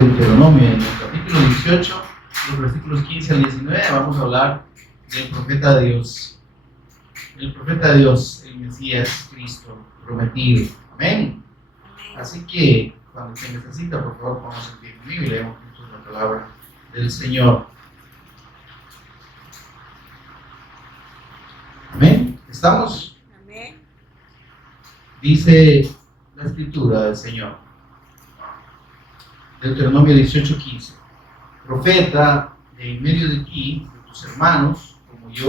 Deuteronomio, en el capítulo 18, los versículos 15 al 19, vamos a hablar del profeta de Dios. El profeta de Dios, el Mesías, Cristo prometido. Amén. Así que, cuando tenga esta cita, por favor, vamos en pie conmigo y leemos juntos la palabra del Señor. Amén. ¿Estamos? Amén. Dice la escritura del Señor. Deuteronomio 18:15. Profeta de en medio de ti, de tus hermanos, como yo,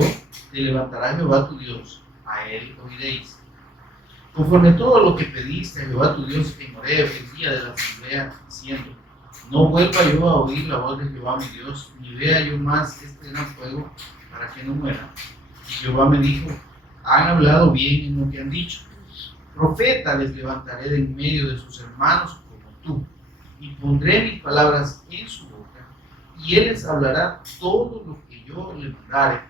te levantará Jehová tu Dios, a él oiréis. Conforme todo lo que pediste a Jehová tu Dios en Horeb, el día de la asamblea, diciendo: no vuelva yo a oír la voz de Jehová mi Dios, ni vea yo más este gran fuego, para que no muera. Y Jehová me dijo: han hablado bien en lo que han dicho. Profeta les levantaré de en medio de sus hermanos como tú, y pondré mis palabras en su boca, y él les hablará todo lo que yo le mandare.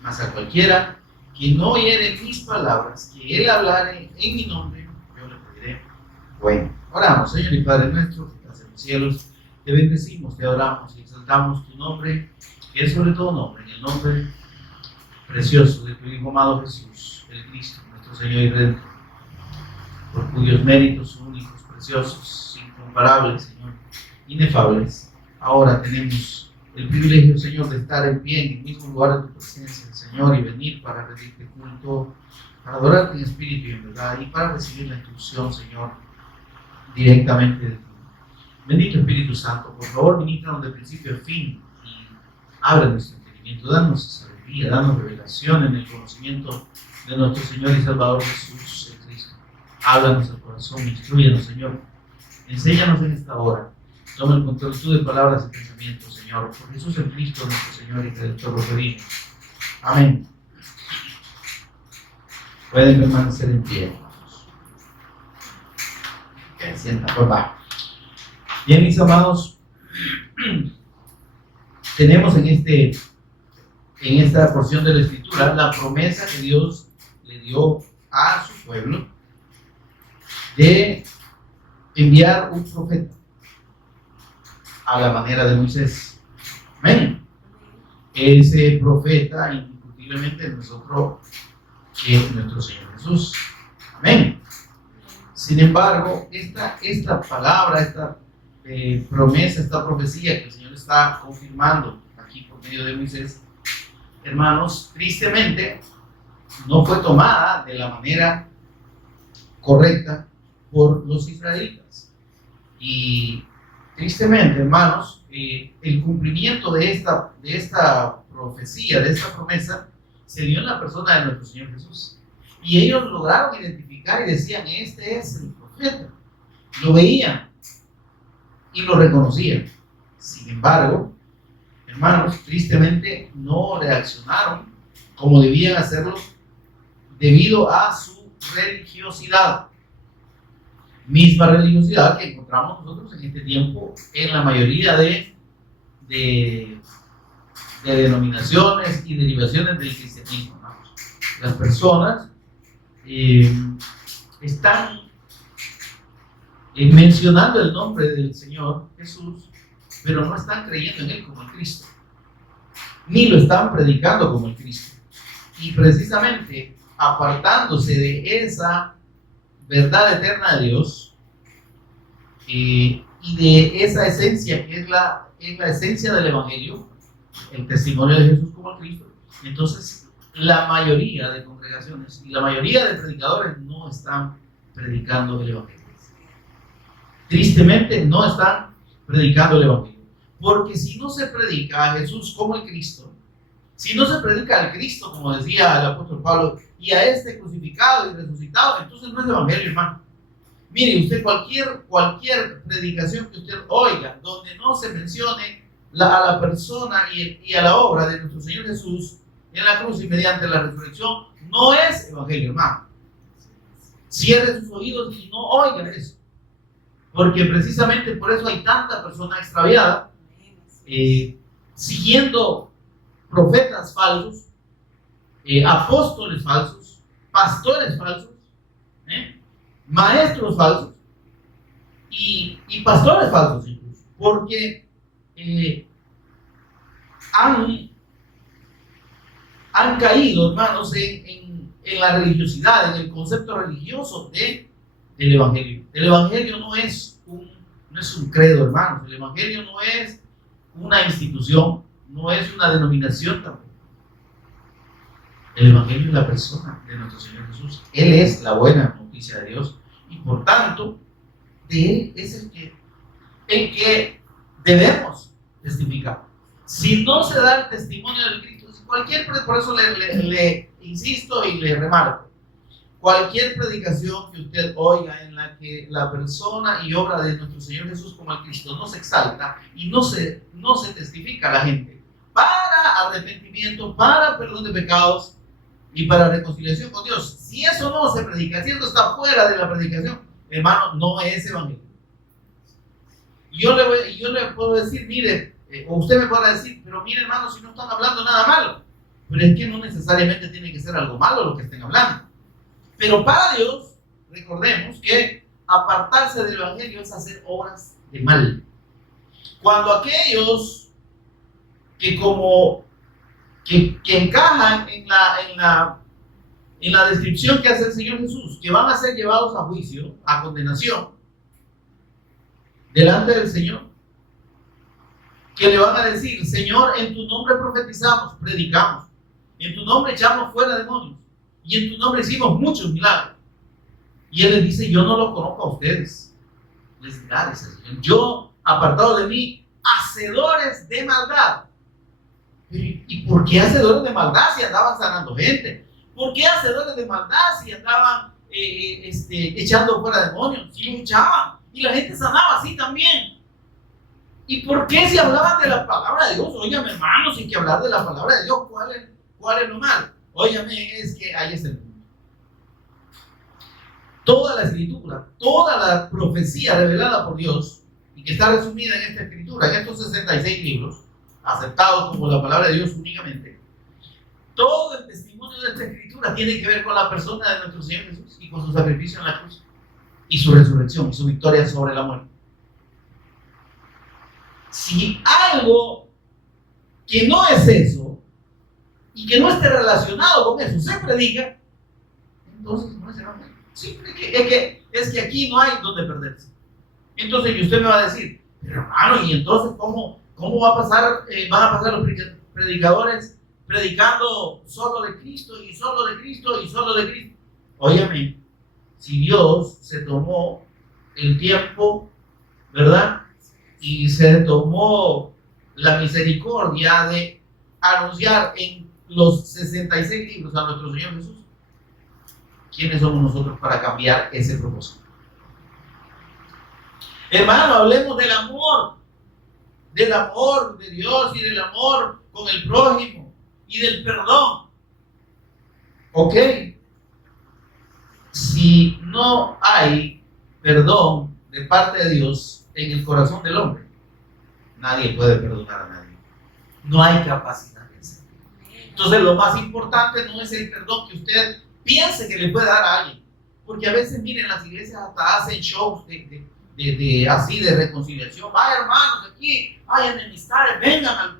Mas a cualquiera que no oyere mis palabras, que él hablare en mi nombre, yo le pediré. Bueno, oramos. Señor y Padre nuestro, que estás en los cielos, te bendecimos, te adoramos y exaltamos tu nombre, que es sobre todo nombre, en el nombre precioso de tu Hijo amado Jesús, el Cristo, nuestro Señor y Redentor, por cuyos méritos únicos, preciosos, incomparables, Señor, inefables. Ahora tenemos el privilegio, Señor, de estar en pie en el mismo lugar de tu presencia, Señor, y venir para rendirte culto, para adorarte en espíritu y en verdad, y para recibir la instrucción, Señor, directamente de ti. Bendito Espíritu Santo, por favor, ministra de principio a fin y abre nuestro entendimiento, danos sabiduría, danos revelación en el conocimiento de nuestro Señor y Salvador Jesús, el Cristo. Háblanos al corazón, instrúyenos, Señor. Enséñanos en esta hora. Toma el control tú de palabras y pensamientos, Señor. Por Jesús el Cristo, nuestro Señor y Redentor, lo pedimos. Amén. Pueden permanecer en pie, hermanos. Que sienta, papá. Bien, mis amados, tenemos en esta porción de la Escritura la promesa que Dios le dio a su pueblo de enviar un profeta a la manera de Moisés. Amén. Ese profeta indiscutiblemente es nosotros, que es nuestro Señor Jesús. Amén. Sin embargo, esta palabra, esta promesa, esta profecía que el Señor está confirmando aquí por medio de Moisés, hermanos, tristemente no fue tomada de la manera correcta por los israelitas. Y tristemente, hermanos, el cumplimiento de esta profecía, de esta promesa, se dio en la persona de nuestro Señor Jesús. Y ellos lograron identificar y decían: este es el profeta. Lo veían y lo reconocían. Sin embargo, hermanos, tristemente no reaccionaron como debían hacerlo debido a su religiosidad. Misma religiosidad que encontramos nosotros en este tiempo en la mayoría de denominaciones y derivaciones del cristianismo, hermanos. Las personas están mencionando el nombre del Señor Jesús, pero no están creyendo en Él como el Cristo, ni lo están predicando como el Cristo. Y precisamente apartándose de esa verdad eterna de Dios y de esa esencia que es la esencia del Evangelio, el testimonio de Jesús como el Cristo, entonces la mayoría de congregaciones y la mayoría de predicadores no están predicando el Evangelio. Tristemente no están predicando el Evangelio, porque si no se predica a Jesús como el Cristo, si no se predica al Cristo, como decía el apóstol Pablo, y a este crucificado y resucitado, entonces no es Evangelio, hermano. Mire, usted cualquier predicación que usted oiga, donde no se mencione a la persona y a la obra de nuestro Señor Jesús en la cruz y mediante la resurrección, no es Evangelio, hermano. Cierre sus oídos y no oiga eso. Porque precisamente por eso hay tanta persona extraviada, siguiendo profetas falsos, apóstoles falsos, pastores falsos, maestros falsos, y pastores falsos incluso, porque han caído, hermanos, en la religiosidad, en el concepto religioso del Evangelio. El Evangelio no es un credo, hermanos. El Evangelio no es una institución, no es una denominación tampoco. El Evangelio es la persona de nuestro Señor Jesús. Él es la buena noticia de Dios y por tanto, de Él es el que debemos testificar. Si no se da el testimonio del Cristo, por eso le insisto y le remarco, cualquier predicación que usted oiga en la que la persona y obra de nuestro Señor Jesús como el Cristo no se exalta y no se testifica a la gente para arrepentimiento, para perdón de pecados y para reconciliación con Dios, si eso no se predica, si eso está fuera de la predicación, hermano, no es evangelio. Yo le puedo decir, mire, o usted me podrá decir, pero mire, hermano, si no están hablando nada malo, pero es que no necesariamente tiene que ser algo malo lo que estén hablando. Pero para Dios, recordemos que apartarse del evangelio es hacer obras de mal. Cuando aquellos que encajan en la descripción que hace el Señor Jesús, que van a ser llevados a juicio, a condenación, delante del Señor, que le van a decir, Señor, en tu nombre profetizamos, predicamos, en tu nombre echamos fuera demonios, y en tu nombre hicimos muchos milagros. Y Él les dice, yo no los conozco a ustedes. Les dirá, dice el Señor, yo, apartado de mí, hacedores de maldad. ¿Y por qué hacedores de maldad si andaban sanando gente? ¿Por qué hacedores de maldad si andaban echando fuera demonios? Si los echaban y la gente sanaba así también. ¿Y por qué si hablaban de la palabra de Dios? Óigame, hermanos, hay que hablar de la palabra de Dios. ¿Cuál es lo malo? Óigame, es que ahí es el punto. Toda la escritura, toda la profecía revelada por Dios y que está resumida en esta escritura, en estos 66 libros, aceptados como la palabra de Dios únicamente, todo el testimonio de esta escritura tiene que ver con la persona de nuestro Señor Jesús y con su sacrificio en la cruz y su resurrección y su victoria sobre la muerte. Si algo que no es eso y que no esté relacionado con eso se predica, entonces no es evangelio. Simple es que aquí no hay donde perderse. Entonces, y usted me va a decir, pero hermano, ¿y entonces cómo va a pasar? ¿Van a pasar los predicadores predicando solo de Cristo y solo de Cristo y solo de Cristo? Óyeme, si Dios se tomó el tiempo, ¿verdad? Y se tomó la misericordia de anunciar en los 66 libros a nuestro Señor Jesús, ¿quiénes somos nosotros para cambiar ese propósito? Hermano, hablemos del amor de Dios y del amor con el prójimo y del perdón. ¿Ok? Si no hay perdón de parte de Dios en el corazón del hombre, nadie puede perdonar a nadie. No hay capacidad de hacerlo. Entonces, lo más importante no es el perdón que usted piense que le puede dar a alguien, porque a veces, miren, las iglesias hasta hacen shows así de reconciliación. Vaya, hermanos, aquí hay enemistades, vengan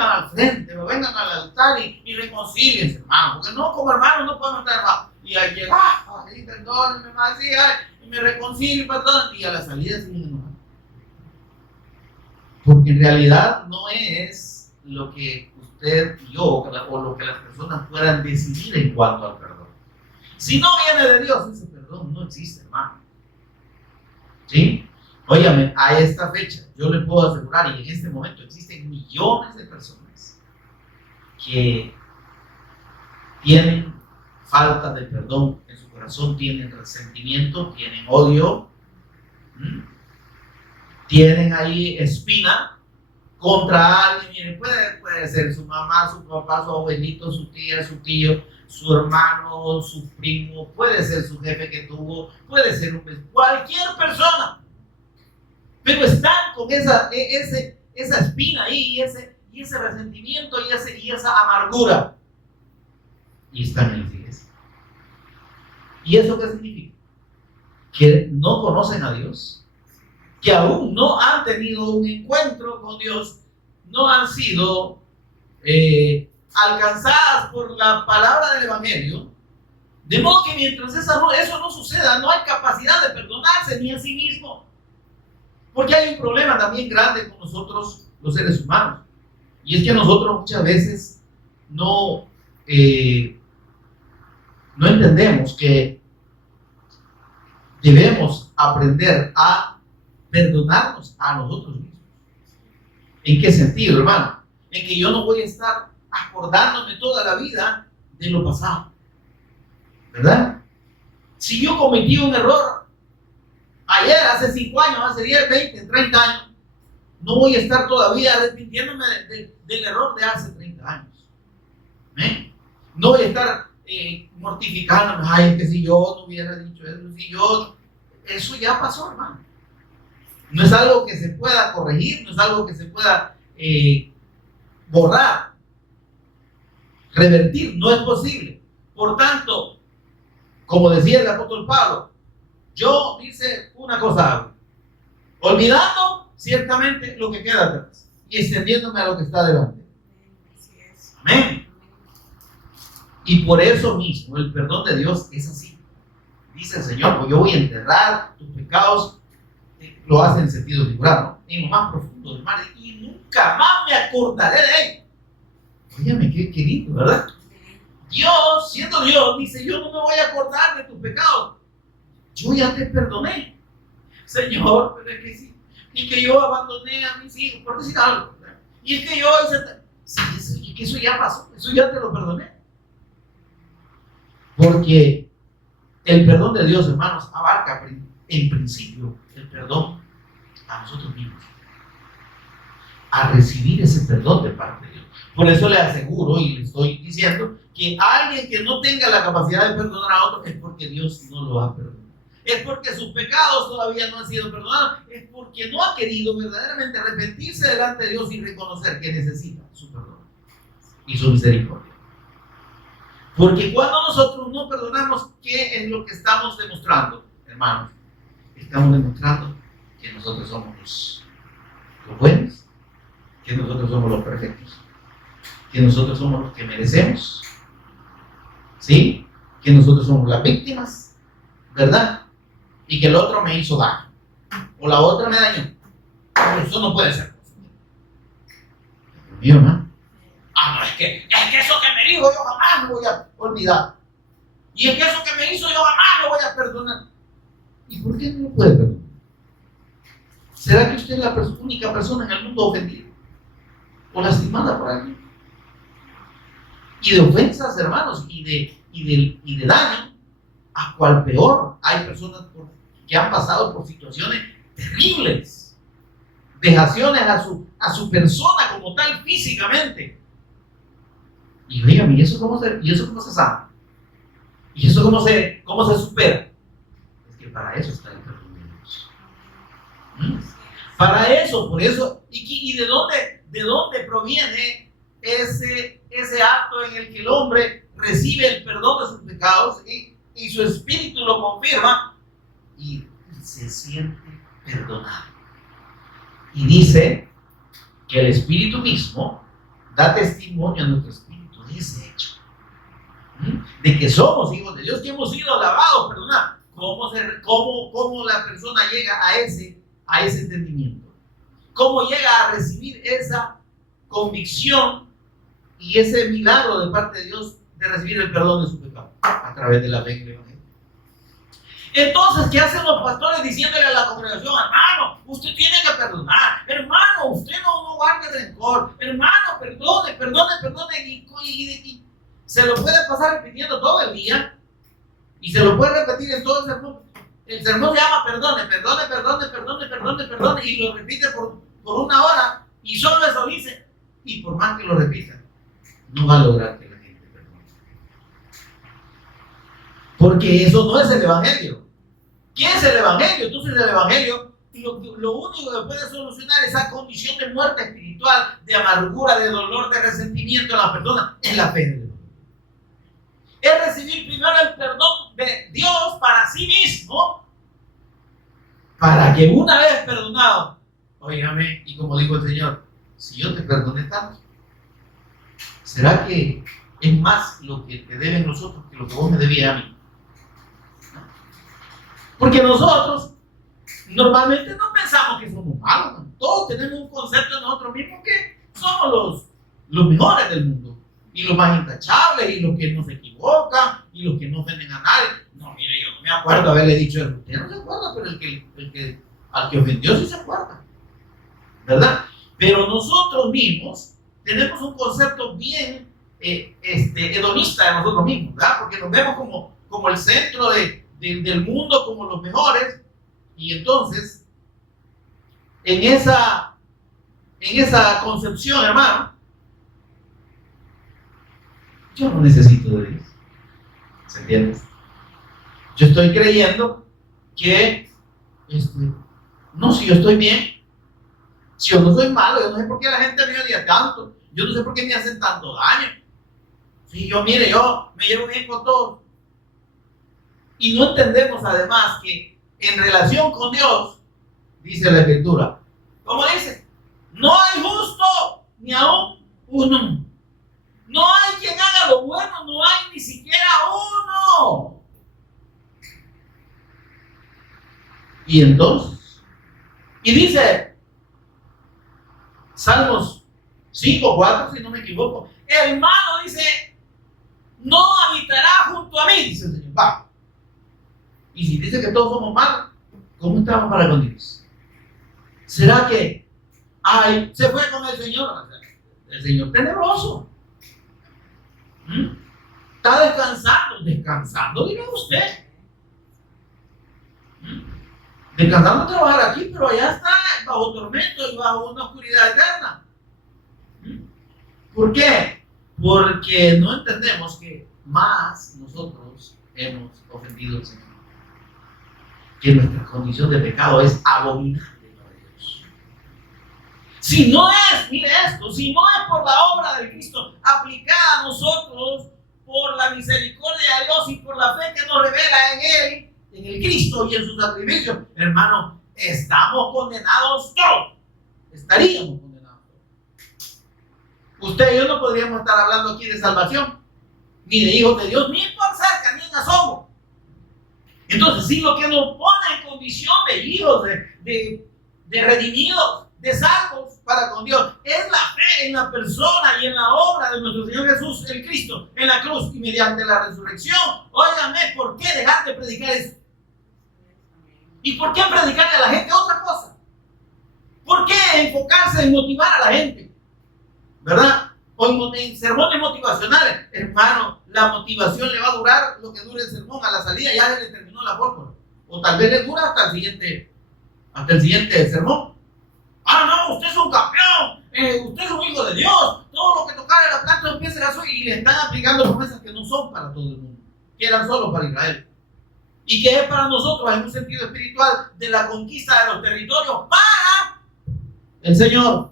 al frente, o vengan al altar y reconcíliense, hermanos, porque no, como hermanos no podemos estar hermanos. Y al llegar, ay, perdónenme más, y me reconcilio, perdón, y a la salida siguen enojando. Porque en realidad no es lo que usted y yo, o lo que las personas puedan decidir en cuanto al perdón. Si no viene de Dios, ese perdón no existe, hermano. ¿Sí? Óyame, a esta fecha, yo le puedo asegurar, y en este momento existen millones de personas que tienen falta de perdón en su corazón, tienen resentimiento, tienen odio, tienen ahí espina contra alguien. Miren, puede ser su mamá, su papá, su abuelito, su tía, su tío, su hermano, su primo, puede ser su jefe que tuvo, puede ser cualquier persona, pero están con esa espina ahí, y ese resentimiento y esa amargura, y están en la iglesia. ¿Y eso qué significa? Que no conocen a Dios, que aún no han tenido un encuentro con Dios, no han sido alcanzadas por la palabra del Evangelio, de modo que mientras eso no suceda, no hay capacidad de perdonarse ni a sí mismo. Porque hay un problema también grande con nosotros, los seres humanos, y es que nosotros muchas veces no entendemos que debemos aprender a perdonarnos a nosotros mismos. ¿En qué sentido, hermano? En que yo no voy a estar acordándome toda la vida de lo pasado, ¿verdad? Si yo cometí un error ayer, hace 5 años, hace 10, 20, 30 años, no voy a estar todavía arrepintiéndome del error de hace 30 años. No voy a estar mortificándome. Ay, es que si yo no hubiera dicho eso, eso ya pasó, hermano. No es algo que se pueda corregir, no es algo que se pueda borrar, revertir, no es posible. Por tanto, como decía el apóstol Pablo, yo hice una cosa, olvidando ciertamente lo que queda atrás y extendiéndome a lo que está delante. Amén. Y por eso mismo el perdón de Dios es así. Dice el Señor, pues yo voy a enterrar tus pecados, lo hace en sentido figurado, en lo más profundo del mar, y nunca más me acordaré de él. Óyame, qué lindo, ¿verdad? Dios, siendo Dios, dice, yo no me voy a acordar de tus pecados. Yo ya te perdoné. Señor, pero es que sí. Y que yo abandoné a mis hijos, por decir algo, ¿verdad? Y es que yo y que eso ya pasó, eso ya te lo perdoné. Porque el perdón de Dios, hermanos, abarca en principio el perdón a nosotros mismos, a recibir ese perdón de parte de Dios. Por eso le aseguro y le estoy diciendo que alguien que no tenga la capacidad de perdonar a otros es porque Dios no lo ha perdonado. Es porque sus pecados todavía no han sido perdonados. Es porque no ha querido verdaderamente arrepentirse delante de Dios y reconocer que necesita su perdón y su misericordia. Porque cuando nosotros no perdonamos, ¿qué es lo que estamos demostrando, hermanos? Estamos demostrando que nosotros somos los buenos, que nosotros somos los perfectos, que nosotros somos los que merecemos, ¿sí? Que nosotros somos las víctimas, ¿verdad? Y que el otro me hizo daño, o la otra me dañó. Eso no puede ser. Dios mío, hermano. No, es que eso que me dijo yo jamás lo voy a olvidar. Y es que eso que me hizo yo jamás lo voy a perdonar. ¿Y por qué no lo puede perdonar? ¿Será que usted es la única persona en el mundo ofendida o lastimada por alguien? Y de ofensas, hermanos, y de daño, a cual peor. Hay personas que han pasado por situaciones terribles, vejaciones a su persona como tal físicamente. Y dígame, ¿y eso cómo se sana? ¿Y eso cómo se supera? Es que para eso está el perdón de Dios. Para eso, por eso, ¿y de dónde proviene ese acto en el que el hombre recibe el perdón de sus pecados y su espíritu lo confirma y se siente perdonado? Y dice que el espíritu mismo da testimonio a nuestro espíritu de ese hecho, de que somos hijos de Dios, que hemos sido lavados, perdonados. ¿Cómo la persona llega a ese entendimiento? ¿Cómo llega a recibir esa convicción y ese milagro de parte de Dios de recibir el perdón de su pecado? A través de la fe en el Evangelio. Entonces, ¿qué hacen los pastores diciéndole a la congregación? Hermano, usted tiene que perdonar. Hermano, usted no guarde rencor. Hermano, perdone. Y se lo puede pasar repitiendo todo el día. Y se lo puede repetir en todo el sermón. El sermón se llama perdone. Y lo repite por 1 hora. Y solo eso dice. Y por más que lo repita, no va a lograr que la gente perdone. Porque eso no es el Evangelio. ¿Qué es el Evangelio? Entonces el Evangelio, lo único que puede solucionar esa condición de muerte espiritual, de amargura, de dolor, de resentimiento en la persona, es la fe en Dios. Es recibir primero el perdón de Dios para sí mismo, para que una vez perdonado, óigame, y como dijo el Señor, si yo te perdoné tanto, ¿será que es más lo que te deben los otros que lo que vos me debías a mí? Porque nosotros normalmente no pensamos que somos malos, ¿no? Todos tenemos un concepto de nosotros mismos que somos los mejores del mundo, y los más intachables, y los que no se equivocan, y los que no ofenden a nadie. No, mire, yo no me acuerdo haberle dicho eso. Usted no se acuerda, pero al que ofendió sí se acuerda, ¿verdad? Pero nosotros mismos tenemos un concepto bien hedonista de nosotros mismos, ¿verdad? Porque nos vemos como el centro del mundo, como los mejores, y entonces en esa concepción, hermano, yo no necesito de Dios. ¿Se entiende? Yo estoy creyendo que no, si yo estoy bien, si yo no soy malo, yo no sé por qué la gente me odia tanto, yo no sé por qué me hacen tanto daño. Si yo, mire, yo me llevo bien con todos. Y no entendemos además que en relación con Dios, dice la Escritura, ¿cómo dice? No hay justo ni aún uno. No hay quien haga lo bueno, no hay ni siquiera uno. Y entonces, y dice Salmos 5:4, si no me equivoco, el malo dice, no habitará junto a mí, dice el Señor. Va. Y si dice que todos somos malos, ¿cómo estamos para con Dios? ¿Será que se fue con el Señor? El Señor tenebroso. Está descansando, diga usted. Descansando trabajar aquí, pero allá está bajo tormento y bajo una oscuridad eterna. ¿Por qué? Porque no entendemos que más nosotros hemos ofendido al Señor, que nuestra condición de pecado es abominable para Dios. Si no es, mire esto, si no es por la obra de Cristo aplicada a nosotros, por la misericordia de Dios y por la fe que nos revela en Él, en el Cristo y en su sacrificio, hermano, estamos condenados todos. Estaríamos condenados todos. Usted y yo no podríamos estar hablando aquí de salvación, ni de hijos de Dios, ni por cerca, ni en asomo. Entonces, si lo que nos pone en condición de hijos, de redimidos, de salvos para con Dios, es la fe en la persona y en la obra de nuestro Señor Jesús, el Cristo, en la cruz y mediante la resurrección, óigame, ¿por qué dejar de predicar eso? ¿Y por qué predicarle a la gente otra cosa? ¿Por qué enfocarse en motivar a la gente? ¿Verdad? O en sermones motivacionales. Hermano, la motivación le va a durar lo que dure el sermón. A la salida ya se le terminó la fórmula. O tal vez le dura hasta el siguiente sermón. Ah, no, usted es un campeón. Usted es un hijo de Dios. Todo lo que tocara la planta empieza a hacer y le están aplicando promesas que no son para todo el mundo, que eran solo para Israel. Y que es para nosotros en un sentido espiritual de la conquista de los territorios para el Señor.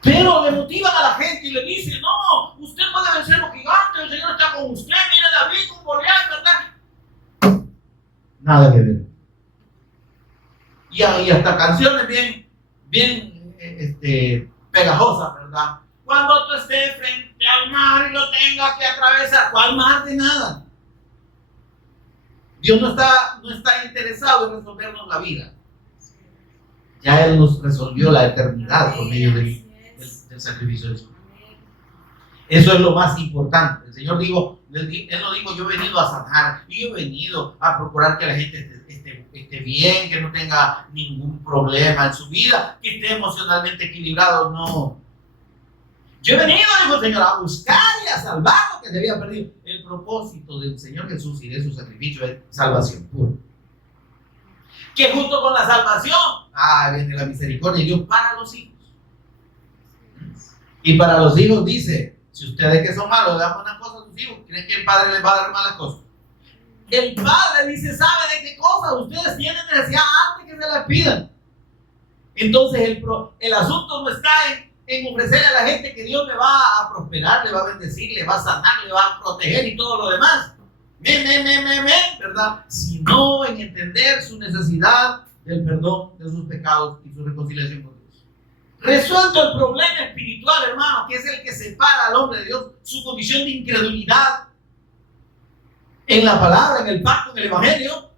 Pero le motivan a la gente y le dicen, no, usted puede vencer los gigantes, el Señor está con usted, mire David con Goliat, ¿verdad? Nada que ver. Y hasta canciones bien pegajosas, ¿verdad? Cuando tú estés frente al mar y lo tengas que atravesar, ¿cuál mar de nada? Dios no está interesado en resolvernos la vida. Ya Él nos resolvió la eternidad por medio del sacrificio de Jesús. Eso es lo más importante. El Señor Él no dijo, yo he venido a sanar, y yo he venido a procurar que la gente esté bien, que no tenga ningún problema en su vida, que esté emocionalmente equilibrado. No. Yo he venido, dijo el Señor, a buscar y a salvar lo que se había perdido. El propósito del Señor Jesús y de su sacrificio es salvación pura. Que junto con la salvación, viene la misericordia de Dios para los hijos. Y para los hijos dice, si ustedes que son malos le dan buenas cosas a sus hijos, ¿creen que el Padre les va a dar malas cosas? El Padre dice, ¿sabe de qué cosas ustedes tienen necesidad antes que se las pidan? Entonces el asunto no está en ofrecerle a la gente que Dios le va a prosperar, le va a bendecir, le va a sanar, le va a proteger y todo lo demás. ¿verdad? Sino en entender su necesidad del perdón de sus pecados y su reconciliación con Dios. Resuelto el problema espiritual, hermano, que es el que separa al hombre de Dios, su condición de incredulidad en la palabra, en el pacto, en el evangelio.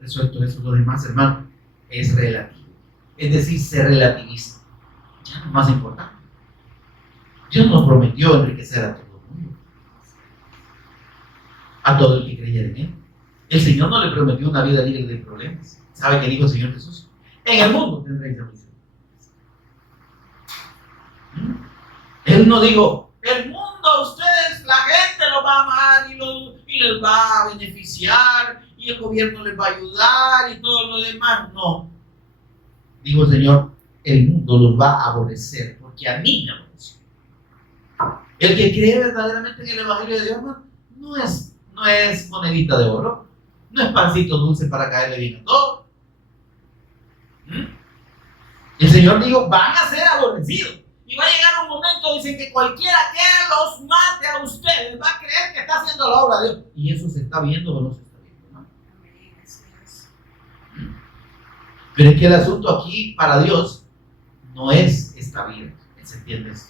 Resuelto eso, lo demás, hermano, es relativo. Es decir, se relativiza. Ya no es más importante. Dios nos prometió enriquecer a todo el mundo, a todo el que creyera en Él. El Señor no le prometió una vida libre de problemas. ¿Sabe qué dijo el Señor Jesús? En el mundo tendréis aflicción. Él no dijo, el mundo a ustedes, la gente los va a amar y les va a beneficiar y el gobierno les va a ayudar y todo lo demás. No. Dijo el Señor, el mundo los va a aborrecer porque a mí me aborreció. El que cree verdaderamente en el Evangelio de Dios, no es monedita de oro, no es pancito dulce para caerle bien a todos. El Señor dijo, van a ser aborrecidos. Y va a llegar un momento, dicen, que cualquiera que los mate a ustedes va a creer que está haciendo la obra de Dios. Y eso se está viendo o no se está viendo, ¿no? Pero es que el asunto aquí para Dios no es esta vida. ¿Se entiende eso?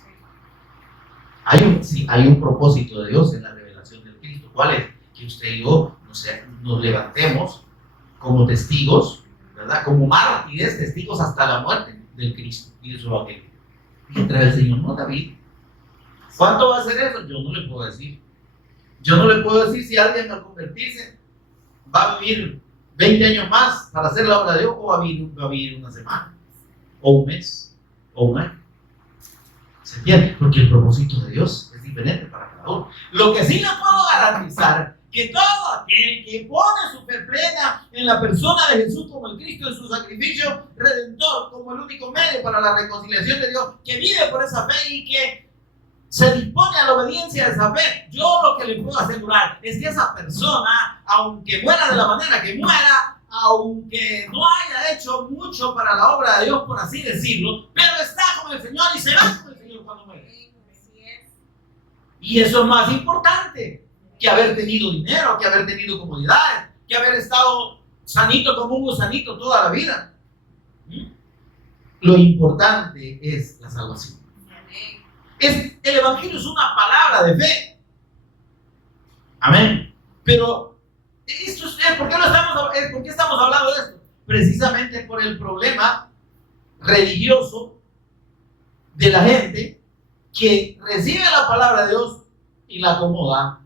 Hay un propósito de Dios en la revelación del Cristo. ¿Cuál es? Que usted y yo nos levantemos como testigos, ¿verdad? Como mártires, testigos hasta la muerte del Cristo y de su evangelio. Mientras el Señor no David. ¿Cuánto va a ser eso? Yo no le puedo decir. Yo no le puedo decir si alguien al convertirse va a vivir 20 años más para hacer la obra de Dios o va a vivir una semana, o un mes, o un año. ¿Se entiende? Porque el propósito de Dios es diferente para cada uno. Lo que sí le puedo garantizar, que todo aquel que pone su fe plena en la persona de Jesús como el Cristo, en su sacrificio redentor, como el único medio para la reconciliación de Dios, que vive por esa fe y que se dispone a la obediencia de esa fe, yo lo que le puedo asegurar es que esa persona, aunque muera de la manera que muera, aunque no haya hecho mucho para la obra de Dios, por así decirlo, pero está con el Señor y se va con el Señor cuando muere. Y eso es más importante que haber tenido dinero, que haber tenido comodidades, que haber estado sanito como un gusanito toda la vida. Lo importante es la salvación. El Evangelio es una palabra de fe. Amén. Pero ¿por qué estamos hablando de esto? Precisamente por el problema religioso de la gente que recibe la palabra de Dios y la acomoda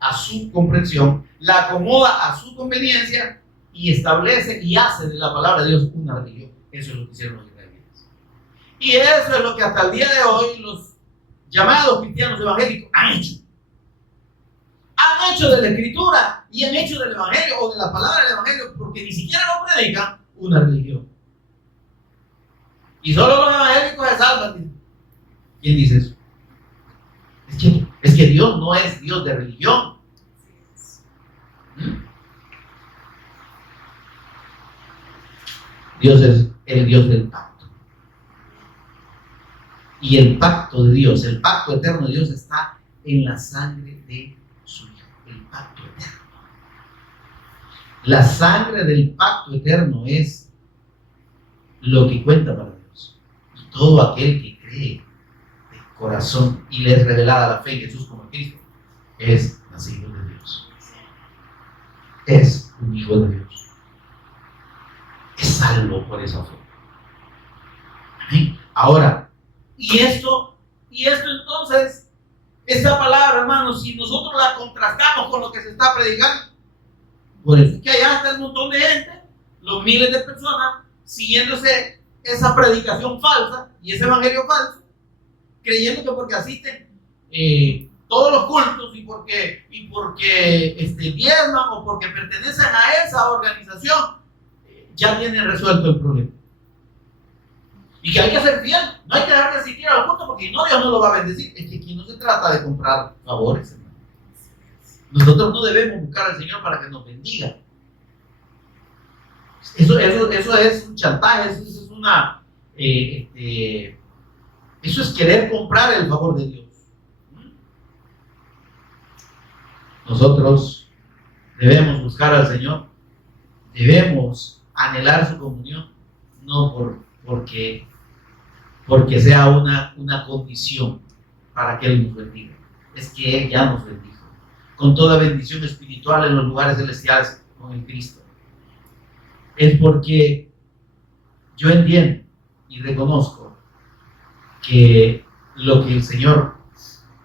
a su comprensión, la acomoda a su conveniencia y establece y hace de la palabra de Dios una religión. Eso es lo que hicieron los israelitas. Y eso es lo que hasta el día de hoy los llamados cristianos evangélicos han hecho. Han hecho de la escritura y han hecho del evangelio o de la palabra del evangelio, porque ni siquiera lo predican, una religión. Y solo los evangélicos se salvan. ¿Quién dice eso? Es que Dios no es Dios de religión. Dios es el Dios del pacto. Y el pacto de Dios, el pacto eterno de Dios está en la sangre de su Hijo. El pacto eterno. La sangre del pacto eterno es lo que cuenta para Dios. Y todo aquel que cree de corazón y le es revelada la fe en Jesús como Cristo es nacido de Dios. Es un hijo de Dios. Es salvo por esa fe. Amén. Ahora, y esto entonces, esta palabra, hermanos, si nosotros la contrastamos con lo que se está predicando, por eso es que allá está el montón de gente, los miles de personas, siguiéndose esa predicación falsa y ese evangelio falso, creyendo que porque asisten todos los cultos y porque diezman o porque pertenecen a esa organización, ya tienen resuelto el problema. Y que hay que ser fiel, no hay que dejar de asistir al culto porque no, Dios no lo va a bendecir. Es que aquí no se trata de comprar favores, hermano. Nosotros no debemos buscar al Señor para que nos bendiga. Eso es un chantaje, eso es querer comprar el favor de Dios. Nosotros Debemos buscar al Señor, debemos anhelar su comunión, no porque sea una condición para que Él nos bendiga. Es que Él ya nos bendijo con toda bendición espiritual en los lugares celestiales con el Cristo. Es porque yo entiendo y reconozco que lo que el Señor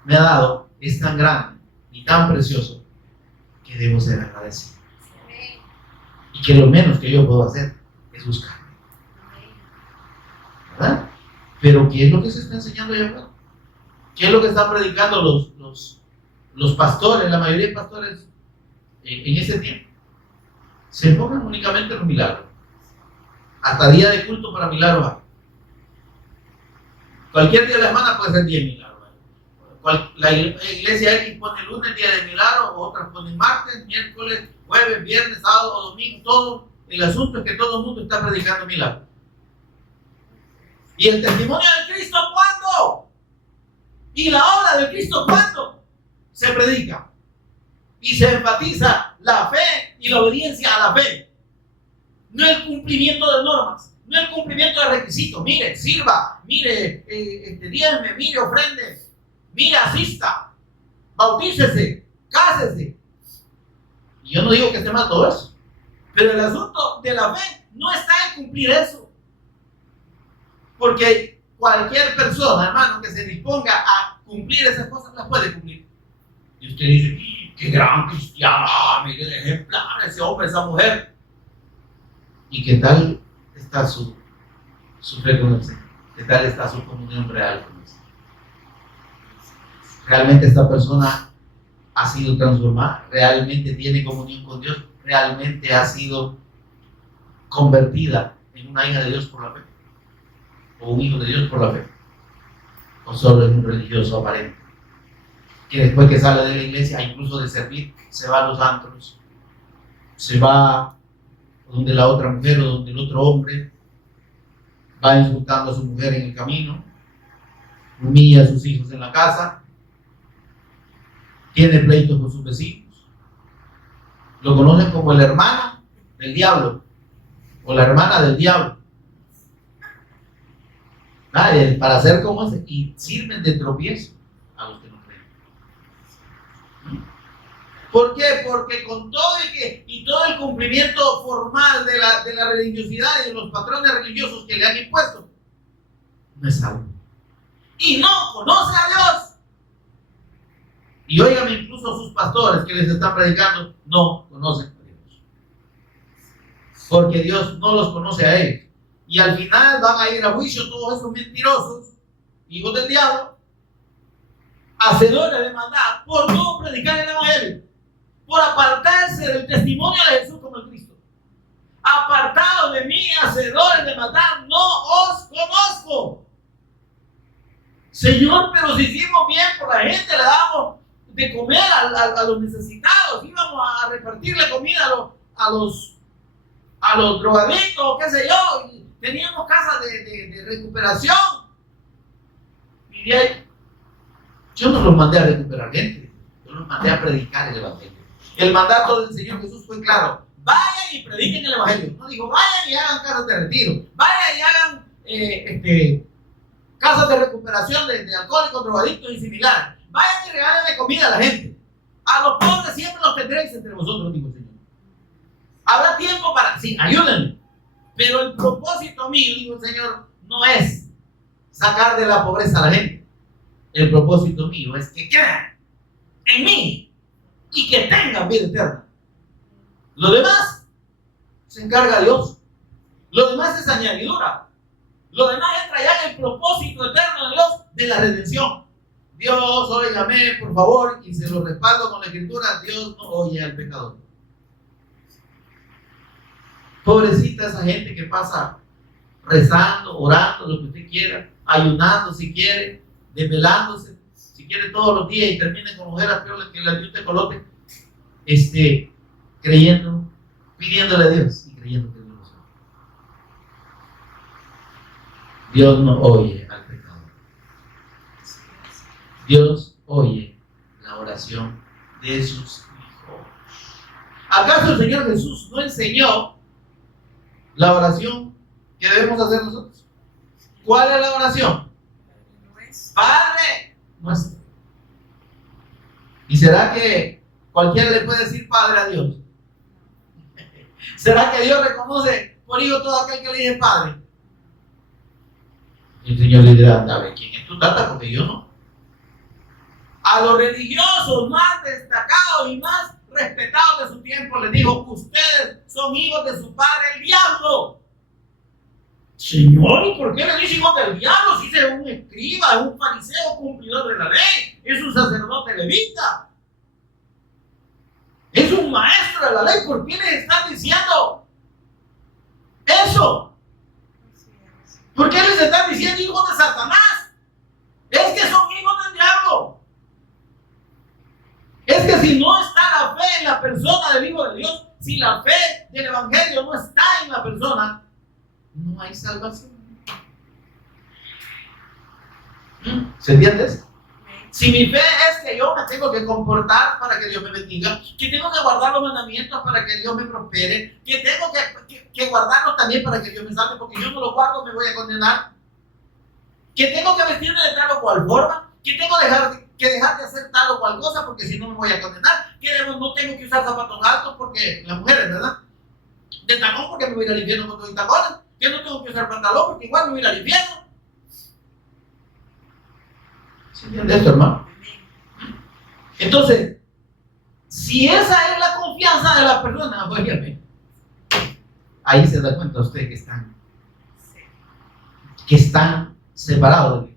me ha dado es tan grande y tan precioso que debo ser agradecido. Y que lo menos que yo puedo hacer es buscarme. ¿Verdad? Pero ¿qué es lo que se está enseñando allá afuera? ¿Qué es lo que están predicando los pastores, la mayoría de pastores en ese tiempo? Se enfocan únicamente en los milagros. Hasta día de culto para milagros hay. Cualquier día de la semana puede ser día de milagros. La iglesia X pone el lunes día de milagros, otras ponen martes, miércoles, jueves, viernes, sábado o domingo, todo. El asunto es que todo el mundo está predicando milagros. ¿Y el testimonio de Cristo cuándo? ¿Y la obra de Cristo cuándo? Se predica y se enfatiza la fe y la obediencia a la fe, no el cumplimiento de normas, no el cumplimiento de requisitos. Mire, sirva, mire, diezme, mire, ofrende, mire, asista, bautícese, cásese. Y yo no digo que esté mal todo eso, pero el asunto de la fe no está en cumplir eso, porque cualquier persona, hermano, que se disponga a cumplir esas cosas, las puede cumplir. Y usted dice, qué gran cristiano, mire el ejemplar, ese hombre, esa mujer. ¿Y qué tal está su fe con el Señor? ¿Qué tal está su comunión real con el Señor? ¿Realmente esta persona ha sido transformada? ¿Realmente tiene comunión con Dios? ¿Realmente ha sido convertida en una hija de Dios por la fe? ¿O un hijo de Dios por la fe? ¿O solo es un religioso aparente? Que después que sale de la iglesia, incluso de servir, se va a los antros, se va donde la otra mujer o donde el otro hombre, va insultando a su mujer en el camino, humilla a sus hijos en la casa, tiene pleitos con sus vecinos, lo conocen como el hermano del diablo o la hermana del diablo. Para ser como ese, y sirven de tropiezo a los que no creen. ¿Por qué? Porque con todo y todo el cumplimiento formal de la religiosidad y de los patrones religiosos que le han impuesto, no es salvo. Y no conoce a Dios. Y óigame, incluso sus pastores que les están predicando no conocen a Dios. Porque Dios no los conoce a ellos. Y al final van a ir a juicio todos esos mentirosos, hijos del diablo, hacedores de maldad, por no predicar el evangelio, por apartarse del testimonio de Jesús como el Cristo. Apartados de mí, hacedores de maldad, no os conozco. Señor, pero si hicimos bien por la gente, le damos de comer a los necesitados, íbamos a repartirle comida a los drogadictos, qué sé yo, y teníamos casas de recuperación. Y de ahí, yo no los mandé a recuperar gente, yo los mandé a predicar el evangelio. El mandato del Señor Jesús fue claro: vayan y prediquen el evangelio. No dijo vayan y hagan casas de retiro, vayan y hagan casas de recuperación de alcohólicos, drogadictos y similares. Vayan y regálenle comida a la gente. A los pobres siempre los tendréis entre vosotros, dijo el Señor. Habrá tiempo para, sí, ayúdenme. Pero el propósito mío, dijo el Señor, no es sacar de la pobreza a la gente. El propósito mío es que crean en mí y que tengan vida eterna. Lo demás se encarga Dios. Lo demás es añadidura. Lo demás es traer el propósito eterno de Dios de la redención. Dios, óigame, por favor, y se lo respaldo con la escritura: Dios no oye al pecador. Pobrecita esa gente que pasa rezando, orando, lo que usted quiera, ayunando si quiere, desvelándose, si quiere todos los días, y terminen con mujeres peores que las de un tecolote, creyendo, pidiéndole a Dios y creyendo que Dios lo sabe. Dios no oye al pecador. Dios oye la oración de sus hijos. ¿Acaso el Señor Jesús no enseñó la oración que debemos hacer nosotros? ¿Cuál es la oración? Padre nuestro. ¿Y será que cualquiera le puede decir Padre a Dios? ¿Será que Dios reconoce por hijo todo aquel que le dice Padre? Y el Señor le dirá, anda, ¿quién es tu tata? Porque yo no. A los religiosos más destacados y más respetados de su tiempo les dijo, ustedes son hijos de su padre el diablo. Señor, ¿y por qué le dice hijos del diablo? Si es un escriba, es un fariseo cumplidor de la ley, es un sacerdote levita, es un maestro de la ley. ¿Por qué les están diciendo eso? ¿Por qué les están diciendo hijos de Satanás? Es que son hijos del diablo. Es que si no está la fe en la persona del Hijo de Dios, si la fe del Evangelio no está en la persona, no hay salvación. ¿Se entiende esto? Si mi fe es que yo me tengo que comportar para que Dios me bendiga, que tengo que guardar los mandamientos para que Dios me prospere, que tengo que guardarlos también para que Dios me salve, porque yo no los guardo, me voy a condenar, que tengo que vestirme de tal o cual forma, que tengo que dejar de hacer tal o cual cosa porque si no me voy a condenar, que no tengo que usar zapatos altos porque las mujeres, ¿verdad? De tacón porque me voy a ir al infierno con todo y tacones, que no tengo que usar pantalón porque igual me voy a ir al infierno. ¿Se entiende esto, hermano? Entonces, si esa es la confianza de la persona, óyeme, ahí se da cuenta usted que están separados de Dios.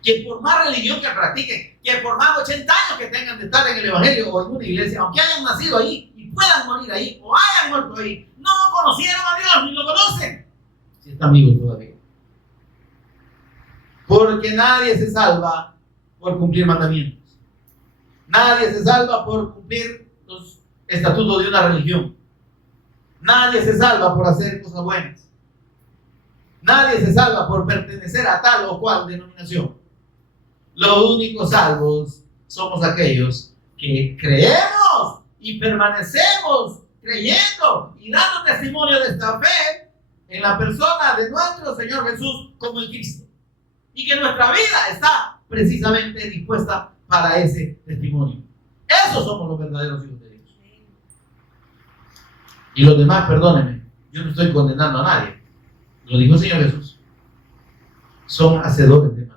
Que por más religión que practiquen, que por más 80 años que tengan de estar en el Evangelio o en una iglesia, aunque hayan nacido ahí y puedan morir ahí o hayan muerto ahí, no conocieron a Dios ni lo conocen. Si están vivos todavía. Porque nadie se salva por cumplir mandamientos. Nadie se salva por cumplir los estatutos de una religión. Nadie se salva por hacer cosas buenas. Nadie se salva por pertenecer a tal o cual denominación. Los únicos salvos somos aquellos que creemos y permanecemos creyendo y dando testimonio de esta fe en la persona de nuestro Señor Jesús como el Cristo. Y que nuestra vida está precisamente dispuesta para ese testimonio. Esos somos los verdaderos hijos de Dios. Y los demás, perdónenme, yo no estoy condenando a nadie. Lo dijo el Señor Jesús. Son hacedores de maldad.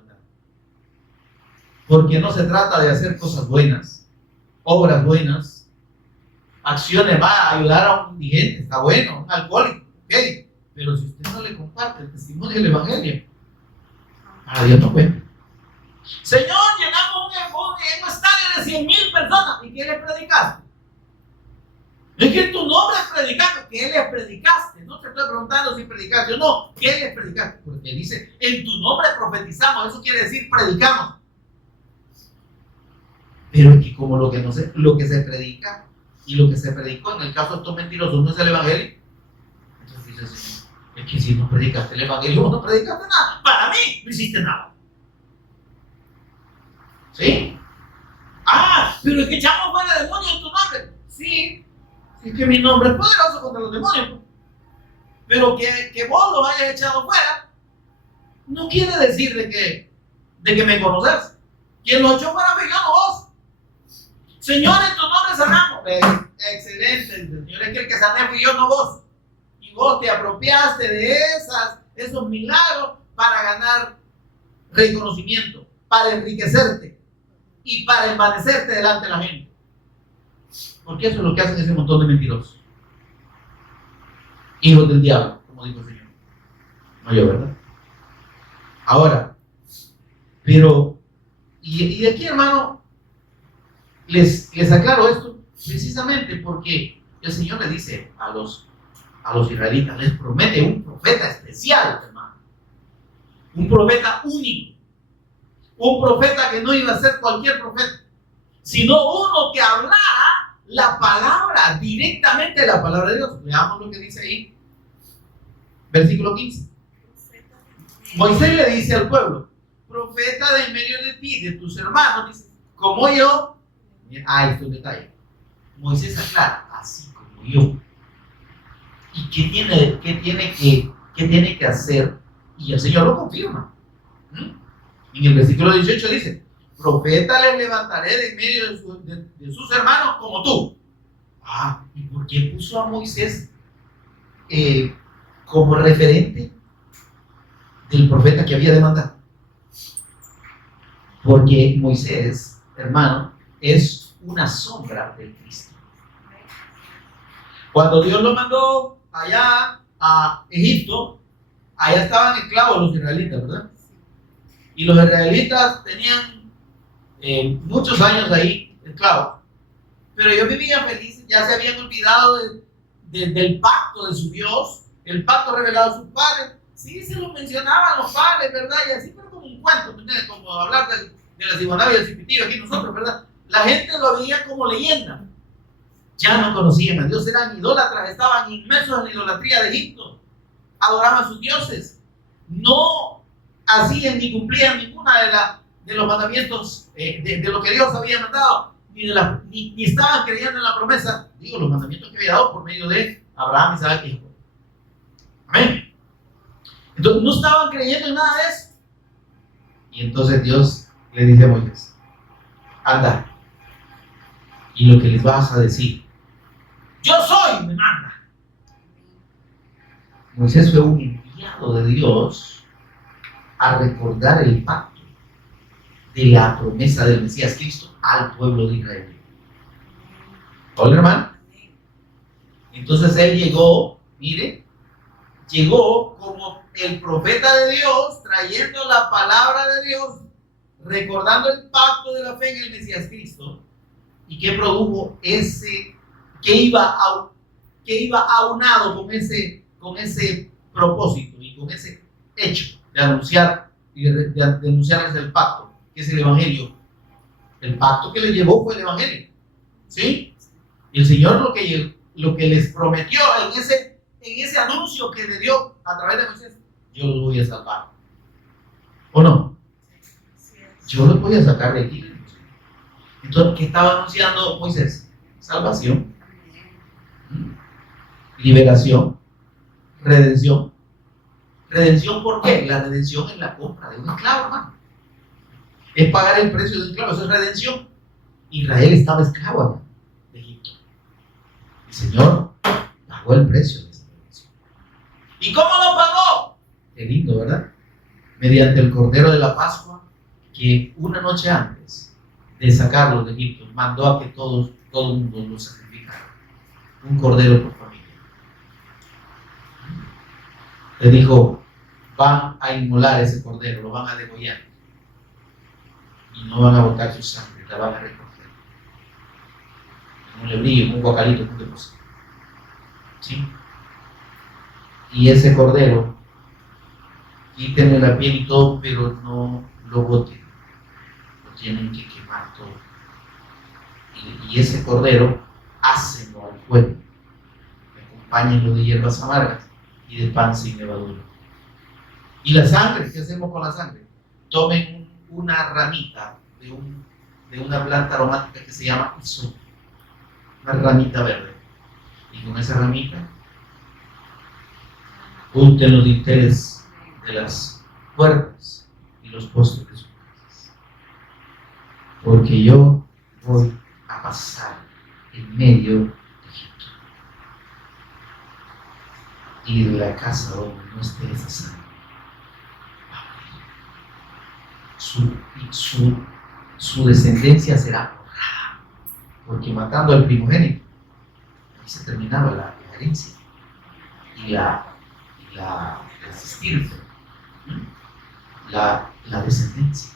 Porque no se trata de hacer cosas buenas, obras buenas, acciones, va a ayudar a un indigente, está bueno, un alcohólico, ok. Pero si usted no le comparte el testimonio del Evangelio, para Dios no cuenta. Señor, llenamos un estadio de 100,000 personas. ¿Y qué les predicaste? Es que tu nombre es predicar. ¿Qué les predicaste? No te estoy preguntando si predicaste o no. ¿Qué les predicaste? Porque dice, en tu nombre profetizamos. Eso quiere decir predicamos. Pero es que como lo que se predica y lo que se predicó en el caso de estos mentirosos no es el Evangelio. Entonces dice, es que si no predicaste el Evangelio, no predicaste nada. Para mí, no hiciste nada. ¿Sí? Ah, pero es que echamos fuera demonios en tu nombre. Sí, es que mi nombre es poderoso contra los demonios. Pero que vos los hayas echado fuera no quiere decir de que me conoces. Quien los echó fuera fue yo, no vos. Señor, en tu nombre sanamos. Excelente, Señor, es que el que sané fui yo, no vos. Y vos te apropiaste de esos milagros para ganar reconocimiento, para enriquecerte y para envanecerte delante de la gente. Porque eso es lo que hacen ese montón de mentirosos. Hijos del diablo, como dijo el Señor. No yo, ¿verdad? Ahora, pero, y aquí, hermano, les aclaro esto precisamente porque el Señor le dice a los israelitas, les promete un profeta especial, hermano. Un profeta único. Un profeta que no iba a ser cualquier profeta, sino uno que hablara la palabra, directamente la palabra de Dios. Veamos lo que dice ahí. Versículo 15. Moisés le dice al pueblo, profeta de en medio de ti, de tus hermanos, dice, como yo. Esto es un detalle. Moisés aclara, así como yo. ¿Y qué tiene que hacer? Y el Señor lo confirma. En el versículo 18 dice: profeta le levantaré de en medio de sus hermanos como tú. ¿Y por qué puso a Moisés como referente del profeta que había de mandar? Porque Moisés, hermano, es una sombra del Cristo. Cuando Dios lo mandó allá a Egipto, allá estaban esclavos los israelitas, ¿verdad? Y los israelitas tenían muchos años ahí esclavos, pero ellos vivían felices, ya se habían olvidado del pacto de su Dios, el pacto revelado a sus padres. Sí, se lo mencionaban los padres, ¿verdad? Y así, pero como un cuento, ¿me entiendes? Como hablar de la cibonada y el cipitillo aquí nosotros, ¿verdad? La gente lo veía como leyenda. Ya no conocían a Dios, eran idólatras, estaban inmersos en la idolatría de Egipto, adoraban a sus dioses, no hacían ni cumplían ninguna de los mandamientos de lo que Dios había mandado, ni estaban creyendo en la promesa, los mandamientos que había dado por medio de Abraham, Isaac y Jacob. Amén. Entonces no estaban creyendo en nada de eso. Y entonces Dios le dice a Moisés: anda, y lo que les vas a decir, yo soy, me manda. Moisés fue un enviado de Dios a recordar el pacto de la promesa del Mesías Cristo al pueblo de Israel. Hola, hermano. Entonces él llegó, llegó como el profeta de Dios, trayendo la palabra de Dios, recordando el pacto de la fe en el Mesías Cristo. ¿Y qué produjo ese? Que iba aunado con ese propósito y con ese hecho de anunciar y de anunciarles el pacto, que es el Evangelio. El pacto que le llevó fue el Evangelio, ¿sí? Y el Señor lo que les prometió en ese anuncio que le dio a través de Moisés: yo los voy a salvar. ¿O no? Yo los voy a sacar de aquí. Entonces, ¿qué estaba anunciando Moisés? Salvación, liberación, redención. ¿Redención por qué? La redención es la compra de un esclavo, hermano. Es pagar el precio de un esclavo, eso es redención. Israel estaba esclavo allá de Egipto. El Señor pagó el precio de esa redención. ¿Y cómo lo pagó? Qué lindo, ¿verdad? Mediante el Cordero de la Pascua, que una noche antes de sacarlos de Egipto mandó a que todo el mundo lo sacrificara. Un cordero por familia. Le dijo: van a inmolar ese cordero, lo van a degollar y no van a botar su sangre, la van a recoger en un lebrillo, en un guacalito, en un depósito, ¿sí? Y ese cordero, quítenle la piel y todo, pero no lo boten, lo tienen que quemar todo. Y ese cordero, hácenlo al fuego, acompáñenlo de hierbas amargas y de pan sin levadura. ¿Y la sangre? ¿Qué hacemos con la sangre? Tomen una ramita de una planta aromática que se llama hisopo, una ramita verde, y con esa ramita unten los dinteles de las puertas y los postes de sus casas, porque yo voy a pasar en medio de Egipto, y de la casa donde no esté esa sangre su descendencia será borrada, porque matando al primogénito, ahí se terminaba la herencia y la existencia, la descendencia.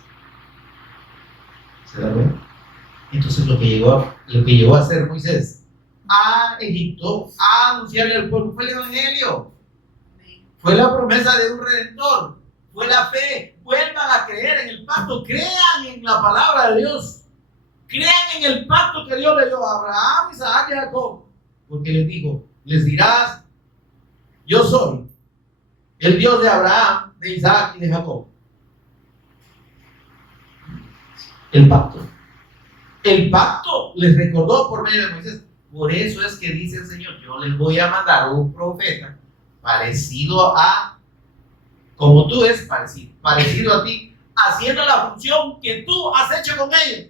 ¿Se da cuenta? Entonces lo que llegó a hacer Moisés a Egipto, a anunciarle al pueblo, fue el Evangelio, fue la promesa de un Redentor, fue la fe. Vuelvan a creer en el pacto, crean en la palabra de Dios, crean en el pacto que Dios le dio a Abraham, Isaac y Jacob, porque les dijo: les dirás, yo soy el Dios de Abraham, de Isaac y de Jacob. El pacto les recordó por medio de Moisés: Por eso es que dice el Señor, yo les voy a mandar un profeta parecido a, como tú es parecido a ti, haciendo la función que tú has hecho con ellos.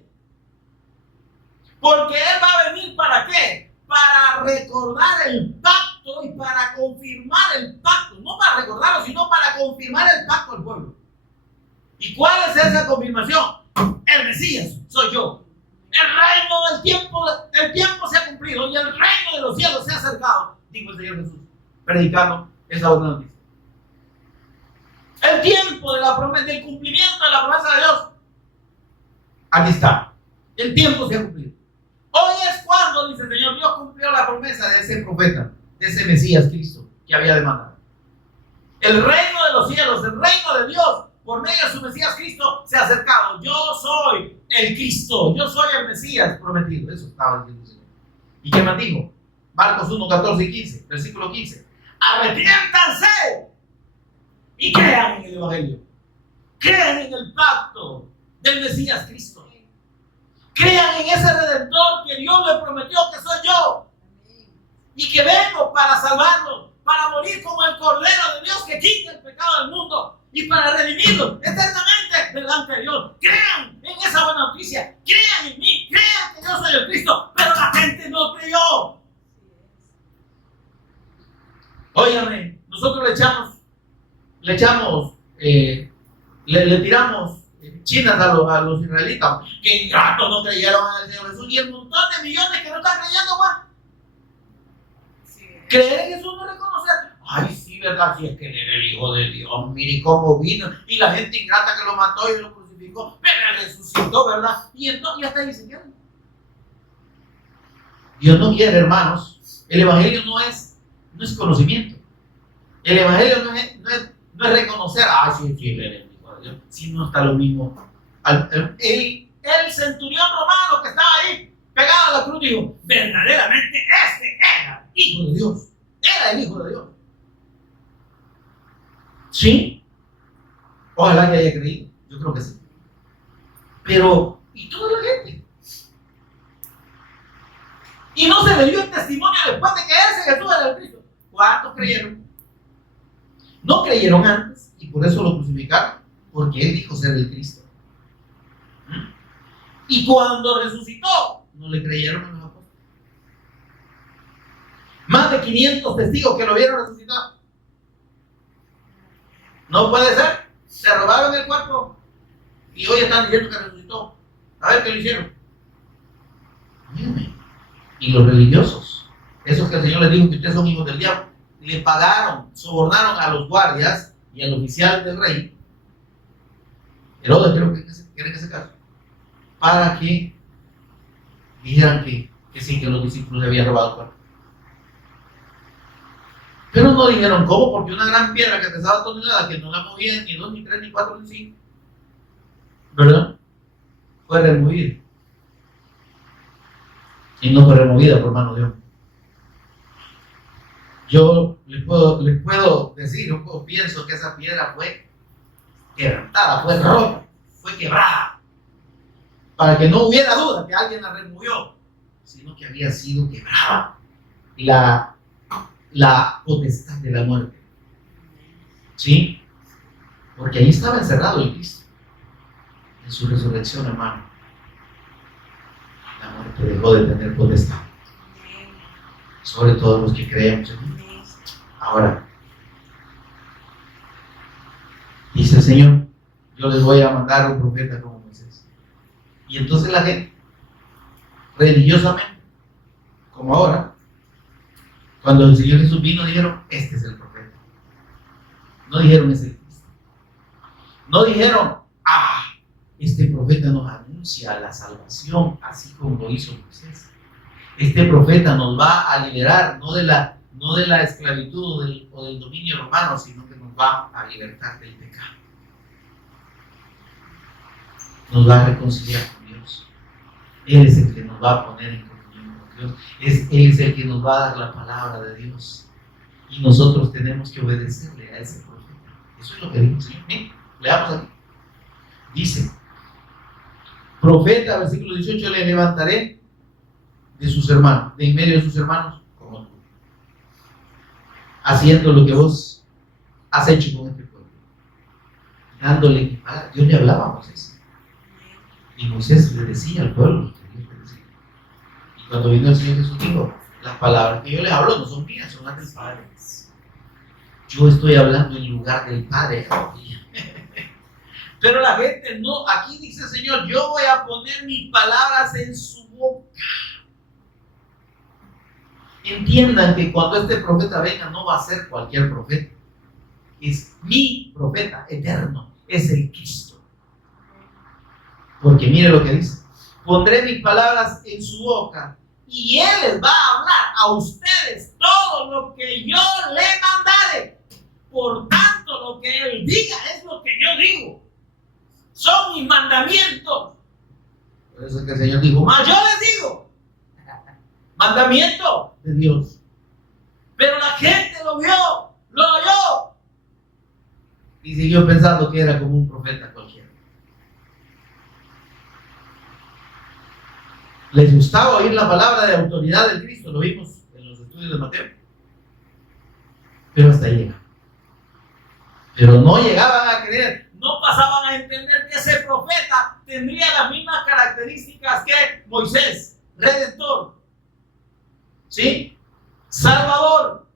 Porque Él va a venir ¿para qué? Para recordar el pacto y para confirmar el pacto. No para recordarlo, sino para confirmar el pacto al pueblo. ¿Y cuál es esa confirmación? El Mesías soy yo. El reino del tiempo se ha cumplido y el reino de los cielos se ha acercado, dijo el Señor Jesús, predicando esa buena noticia. El tiempo de la promesa, del cumplimiento de la promesa de Dios, aquí está. El tiempo se ha cumplido. Hoy es cuando, dice el Señor, Dios cumplió la promesa de ese profeta, de ese Mesías Cristo que había demandado. El reino de los cielos, el reino de Dios, por medio de su Mesías Cristo, se ha acercado. Yo soy el Cristo, yo soy el Mesías prometido. Eso estaba diciendo el Señor. ¿Y qué más dijo? Marcos 1, 14 y 15, versículo 15. Arrepiéntanse y crean en el Evangelio. Crean en el pacto del Mesías Cristo. Crean en ese Redentor que Dios le prometió que soy yo. Y que vengo para salvarlos, para morir como el Cordero de Dios que quita el pecado del mundo y para redimirlos eternamente delante de Dios. Crean en esa buena noticia, crean en mí, crean que yo soy el Cristo, pero la gente no creyó. Óigame, nosotros le tiramos chinas a los israelitas, que ingratos no creyeron en el Señor Jesús, y el montón de millones que no están creyendo, Juan. Creer en Jesús no es reconocer. Ay, sí, verdad, si es que él era el Hijo de Dios, mire cómo vino, y la gente ingrata que lo mató y lo crucificó, pero él resucitó, ¿verdad? Y entonces ya está diciendo. Dios no quiere, hermanos. El Evangelio no es conocimiento. El Evangelio no es reconocer, sí, él era el Hijo de Dios, sino está lo mismo. El centurión romano que estaba ahí, pegado a la cruz, dijo, verdaderamente este era Hijo de Dios. Era el Hijo de Dios. ¿Sí? Ojalá que haya creído. Yo creo que sí. Pero, ¿y toda la gente? Y no se le dio el testimonio después de que ese Jesús era el Cristo. ¿Cuántos creyeron? No creyeron antes y por eso lo crucificaron, porque Él dijo ser el Cristo. Y cuando resucitó, no le creyeron a los apóstoles. Más de 500 testigos que lo vieron resucitar. No puede ser. Se robaron el cuerpo y hoy están diciendo que resucitó. A ver qué le hicieron. Y los religiosos, esos que el Señor les dijo que ustedes son hijos del diablo, le pagaron, sobornaron a los guardias y al oficial del rey, Herodes creo que era en ese caso, para que dijeran que sí, que los discípulos le habían robado el cuerpo. Pero no dijeron cómo, porque una gran piedra que pesaba toneladas, que no la movían ni 2, ni 3, ni 4, ni 5, ¿verdad? Fue removida. Y no fue removida por mano de hombre. Yo les puedo decir, yo pienso que esa piedra fue quebrantada, fue rota, fue quebrada, para que no hubiera duda que alguien la removió, sino que había sido quebrada la potestad de la muerte. ¿Sí? Porque ahí estaba encerrado el Cristo. En su resurrección, hermano, la muerte dejó de tener potestad sobre todos los que creemos en Él. Ahora, dice el Señor, yo les voy a mandar un profeta como Moisés. Y entonces la gente, religiosamente, como ahora, cuando el Señor Jesús vino, dijeron, este es el profeta. No dijeron, es el Cristo. No dijeron, este profeta nos anuncia la salvación, así como lo hizo Moisés. Este profeta nos va a liberar, no de la esclavitud o del dominio romano, sino que nos va a libertar del pecado. Nos va a reconciliar con Dios. Él es el que nos va a poner en comunión con Dios. Él es el que nos va a dar la palabra de Dios. Y nosotros tenemos que obedecerle a ese profeta. Eso es lo que dijo el Señor. Miren, leamos aquí. Dice, profeta, versículo 18, le levantaré de sus hermanos, de en medio de sus hermanos, como tú, haciendo lo que vos has hecho con este pueblo, dándole mi palabra. Dios le hablaba a Moisés, y Moisés le decía al pueblo lo que Dios le decía. Y cuando vino el Señor Jesús dijo, las palabras que yo les hablo no son mías, son las del Padre. Yo estoy hablando en lugar del Padre. Pero la gente no, aquí dice el Señor, yo voy a poner mis palabras en su boca. Entiendan que cuando este profeta venga no va a ser cualquier profeta. Es mi profeta eterno, es el Cristo. Porque mire lo que dice, pondré mis palabras en su boca y Él les va a hablar a ustedes todo lo que yo le mandare. Por tanto, lo que Él diga es lo que yo digo. Son mis mandamientos. Por eso es que el Señor dijo, mas yo les digo, mandamiento de Dios. Pero la gente lo vio, lo oyó y siguió pensando que era como un profeta cualquiera. Les gustaba oír la palabra de autoridad del Cristo, lo vimos en los estudios de Mateo. Pero hasta ahí llega. Pero no llegaban a creer, no pasaban a entender que ese profeta tendría las mismas características que Moisés, redentor, ¿sí? Salvador,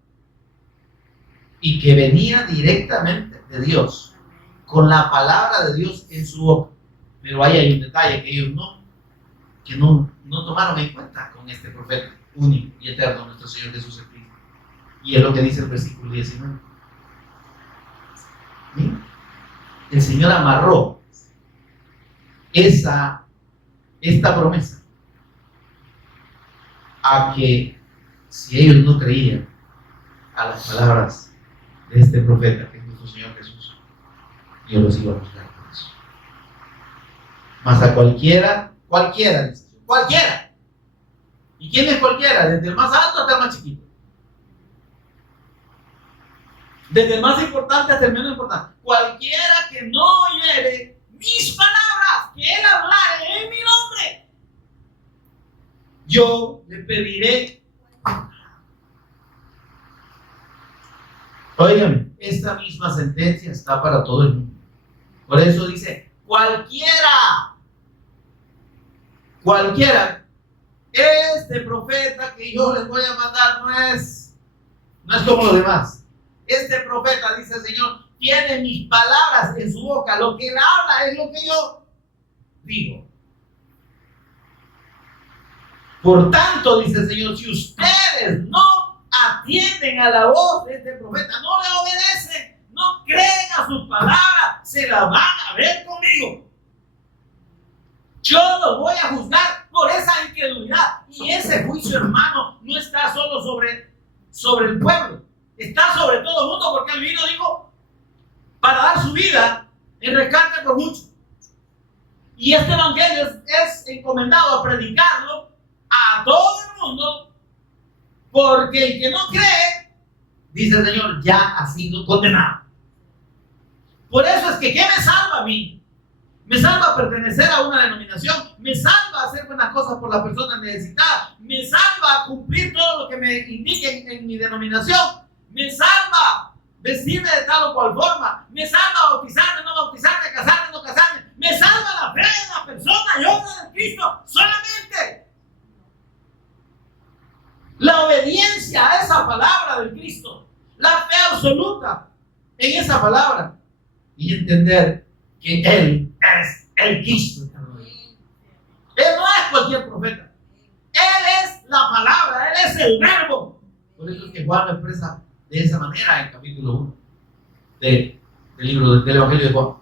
y que venía directamente de Dios, con la palabra de Dios en su boca. Pero ahí hay un detalle que ellos no tomaron en cuenta con este profeta único y eterno, nuestro Señor Jesús Cristo. Y es lo que dice el versículo 19. ¿Sí? El Señor amarró esta promesa a que si ellos no creían a las palabras de este profeta, que es nuestro Señor Jesús, Dios los iba a juzgar por eso. Mas a cualquiera, dice, cualquiera. ¿Y quién es cualquiera? Desde el más alto hasta el más chiquito. Desde el más importante hasta el menos importante. Cualquiera que no oyere mis palabras, que Él hablare en mi nombre, yo le pediré. Oigan, esta misma sentencia está para todo el mundo. Por eso dice, cualquiera. Este profeta que yo les voy a mandar no es como los demás. Este profeta, dice el Señor, tiene mis palabras en su boca. Lo que Él habla es lo que yo digo. Por tanto, dice el Señor, si ustedes no atienden a la voz de este profeta, no le obedecen, no creen a sus palabras, se la van a ver conmigo. Yo los voy a juzgar por esa incredulidad. Y ese juicio, hermano, no está solo sobre el pueblo. Está sobre todo el mundo, porque Él vino, dijo, para dar su vida en rescate por muchos. Y este evangelio es encomendado a predicarlo a todo el mundo, porque el que no cree, dice el Señor, ya ha sido condenado. Por eso es que ¿qué me salva a mí? Me salva pertenecer a una denominación, me salva hacer buenas cosas por las personas necesitadas, me salva cumplir todo lo que me indiquen en mi denominación, me salva vestirme de tal o cual forma, me salva bautizarme, no bautizarme, casarme, no casarme, me salva la fe de la persona y obra de Cristo solamente. La obediencia a esa palabra del Cristo, la fe absoluta en esa palabra y entender que Él es el Cristo. Él no es cualquier profeta. Él es la palabra, Él es el verbo. Por eso es que Juan lo expresa de esa manera en capítulo 1 del libro del Evangelio de Juan.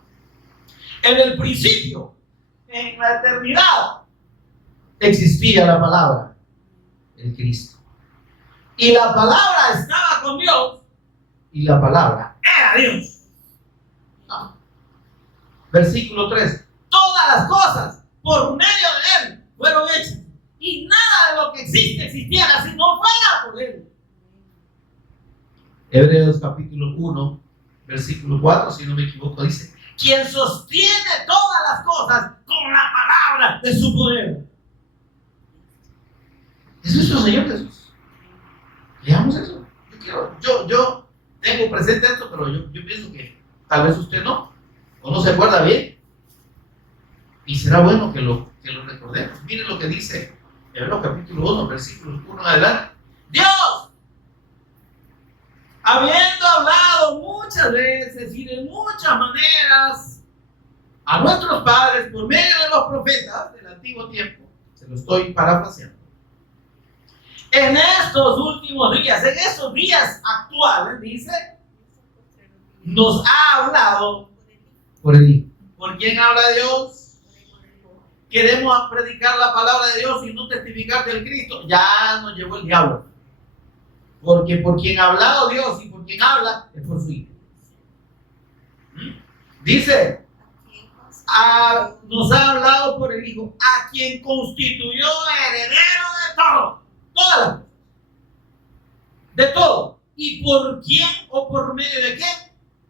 En el principio, en la eternidad, existía la palabra, el Cristo. Y la palabra estaba con Dios y la palabra era Dios. ¿No? Versículo 3. Todas las cosas por medio de Él fueron hechas. Y nada de lo que existiera si no fuera por Él. Hebreos capítulo 1, versículo 4, si no me equivoco, dice: quien sostiene todas las cosas con la palabra de su poder. Eso es el Señor Jesús. Leamos eso. Yo tengo presente esto, pero yo pienso que tal vez usted no, o no se acuerda bien. Y será bueno que lo recordemos. Miren lo que dice Hebreos capítulo 1, versículos 1 en adelante. Dios, habiendo hablado muchas veces y de muchas maneras a nuestros padres por medio de los profetas del antiguo tiempo, se lo estoy parafraseando, en estos últimos días, en estos días actuales, dice, nos ha hablado por el Hijo. ¿Por quién habla Dios? Queremos predicar la palabra de Dios y no testificar del Cristo. Ya nos llevó el diablo. Porque por quien ha hablado Dios y por quien habla es por su Hijo. Dice, nos ha hablado por el Hijo, a quien constituyó heredero de todo. Todas las cosas. De todo. ¿Y por quién o por medio de quién?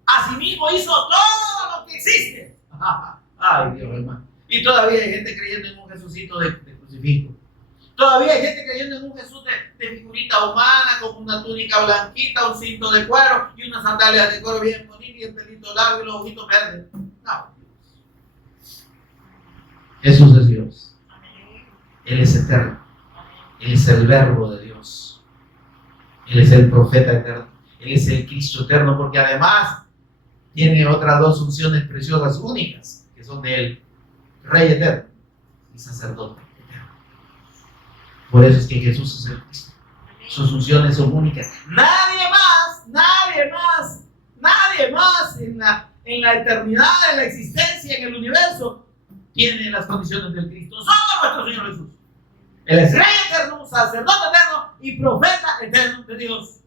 Asimismo hizo todo lo que existe. Ay, Dios, hermano. Y todavía hay gente creyendo en un Jesucito de crucifijo. Todavía hay gente creyendo en un Jesús de figurita humana, con una túnica blanquita, un cinto de cuero y unas sandalias de cuero bien bonitas y el pelito largo y los ojitos verdes. No. Jesús es Dios. Él es eterno. Él es el verbo de Dios. Él es el profeta eterno. Él es el Cristo eterno, porque además tiene otras dos funciones preciosas únicas, que son de él. Rey eterno y sacerdote eterno. Por eso es que Jesús es el Cristo. Sus funciones son únicas. Nadie más en la eternidad, en la existencia, en el universo, tiene las condiciones del Cristo. Solo nuestro Señor Jesús. Él es Rey eterno, sacerdote eterno y profeta eterno de Dios.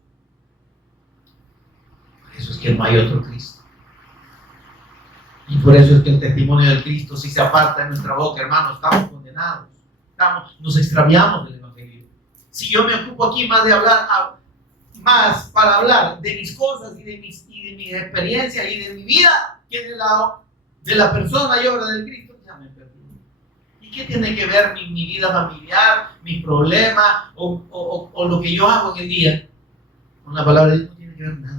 Por eso es que no hay otro Cristo. Y por eso es que el testimonio del Cristo, si se aparta de nuestra boca, hermanos, estamos condenados. Nos extraviamos del Evangelio. Si yo me ocupo aquí más para hablar de mis cosas y de mis experiencias y de mi vida, que de la persona y obra del Cristo, ya me perdí. ¿Y qué tiene que ver mi vida familiar, mis problemas o lo que yo hago en el día con la palabra de Dios? No tiene que ver nada.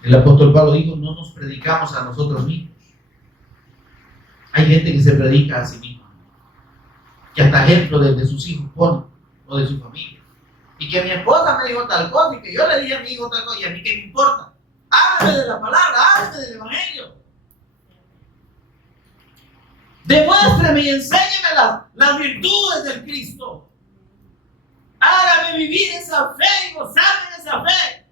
El apóstol Pablo dijo, no nos predicamos a nosotros mismos. Hay gente que se predica a sí misma, que hasta ejemplo de sus hijos pone, o de su familia. Y que mi esposa me dijo tal cosa, y que yo le dije a mi hijo tal cosa, y a mí qué me importa. Háblame de la palabra, háblame del Evangelio. Demuéstreme y enséñeme las virtudes del Cristo. Hágame vivir esa fe y gozarme de esa fe.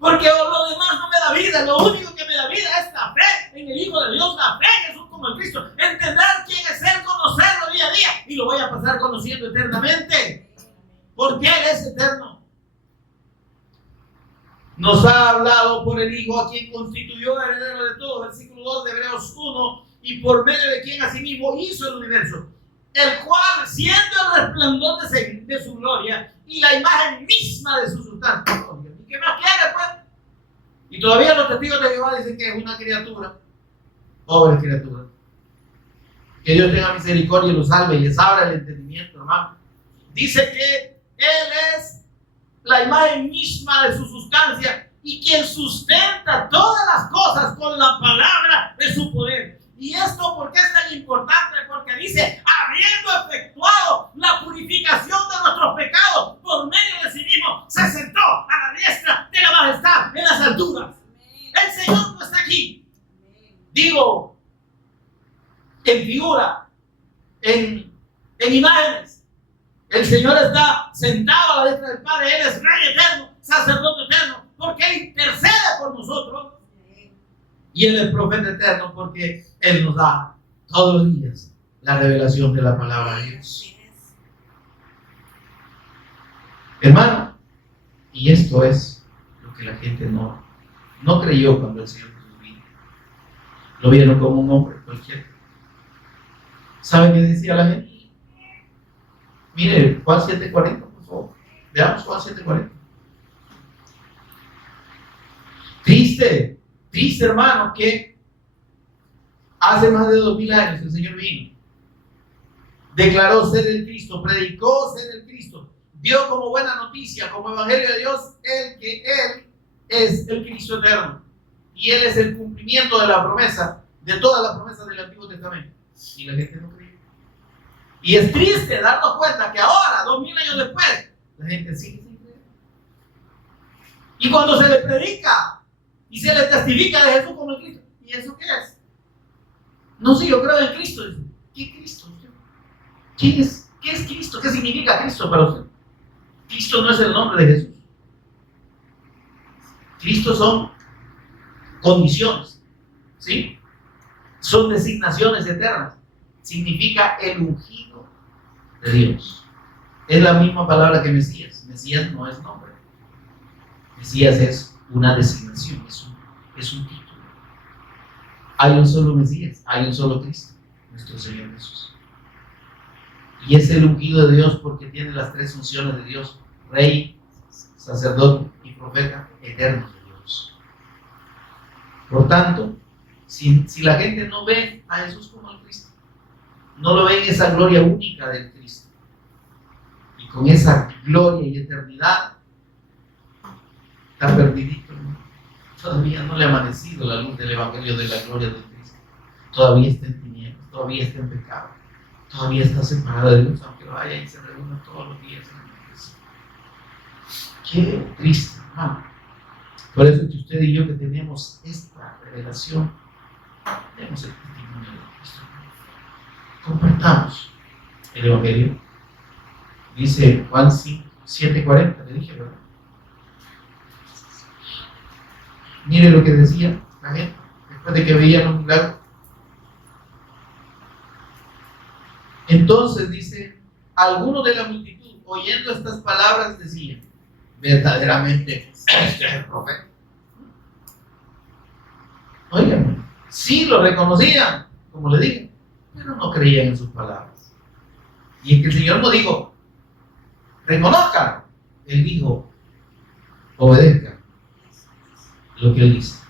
Porque lo demás no me da vida. Lo único que me da vida es la fe en el Hijo de Dios, la fe en Jesús como el Cristo. Entender quién es Él, conocerlo día a día. Y lo voy a pasar conociendo eternamente. Porque Él es eterno. Nos ha hablado por el Hijo, a quien constituyó heredero de todo. Versículo 2 de Hebreos 1. Y por medio de quien asimismo hizo el universo. El cual, siendo el resplandor de su gloria y la imagen misma de su sustancia. ¿Qué más quiere, pues? Y todavía los testigos de Jehová dicen que es una criatura, pobre criatura. Que Dios tenga misericordia y lo salve y les abra el entendimiento, hermano. Dice que Él es la imagen misma de su sustancia y quien sustenta todas las cosas con la palabra de su poder. ¿Y esto por qué es tan importante? Porque dice, habiendo efectuado la purificación de nuestros pecados por medio de sí mismo, se sentó a la diestra de la majestad en las alturas. El Señor no está aquí. Digo, en figura, en imágenes. El Señor está sentado a la diestra del Padre. Él es Rey eterno, sacerdote eterno, porque Él intercede por nosotros. Y Él es profeta eterno porque Él nos da todos los días la revelación de la palabra de Dios. Hermano, y esto es lo que la gente no creyó cuando el Señor Jesús vino. Lo vieron como un hombre cualquiera. ¿Saben qué decía la gente? Mire, Juan 7:40, por favor. Veamos Juan 7:40. Triste, hermano, que hace más de 2000 años el Señor vino. declaró ser el Cristo, predicó ser el Cristo, dio como buena noticia, como evangelio de Dios, que Él es el Cristo eterno. Y Él es el cumplimiento de la promesa, de todas las promesas del Antiguo Testamento. Y la gente no cree. Y es triste darnos cuenta que ahora, 2000 años después, la gente sigue sin creer. Y cuando se le predica y se le testifica de Jesús como el Cristo, ¿y eso qué es? No sé, yo creo en Cristo. ¿Qué Cristo? ¿Quién es? ¿Qué es Cristo? ¿Qué significa Cristo para usted? Cristo no es el nombre de Jesús. Cristo son condiciones, ¿sí? Son designaciones eternas. Significa el ungido de Dios. Es la misma palabra que Mesías. Mesías no es nombre. Mesías es una designación, es un título. Hay un solo Mesías, hay un solo Cristo, nuestro Señor Jesús. Y es el ungido de Dios porque tiene las tres funciones de Dios: Rey, sacerdote y profeta eterno de Dios. Por tanto, si la gente no ve a Jesús como el Cristo, no lo ve en esa gloria única del Cristo, y con esa gloria y eternidad, está perdidito, ¿no? Todavía no le ha amanecido la luz del Evangelio de la gloria del Cristo. Todavía está en tinieblas, todavía está en pecado, todavía está separado de Dios, aunque vaya y se reúna todos los días en la iglesia. Qué triste, hermano. Por eso es que usted y yo, que tenemos esta revelación, tenemos el testimonio de Cristo. Compartamos el Evangelio. Dice Juan 7:40, le dije, ¿verdad? Mire lo que decía la gente después de que veían los milagros. Entonces dice, algunos de la multitud, oyendo estas palabras, decían: verdaderamente este es el profeta. Oigan, sí lo reconocían, como le dije, pero no creían en sus palabras. Y es que el Señor no dijo: reconozcan. Él dijo: obedezcan lo que Él dice.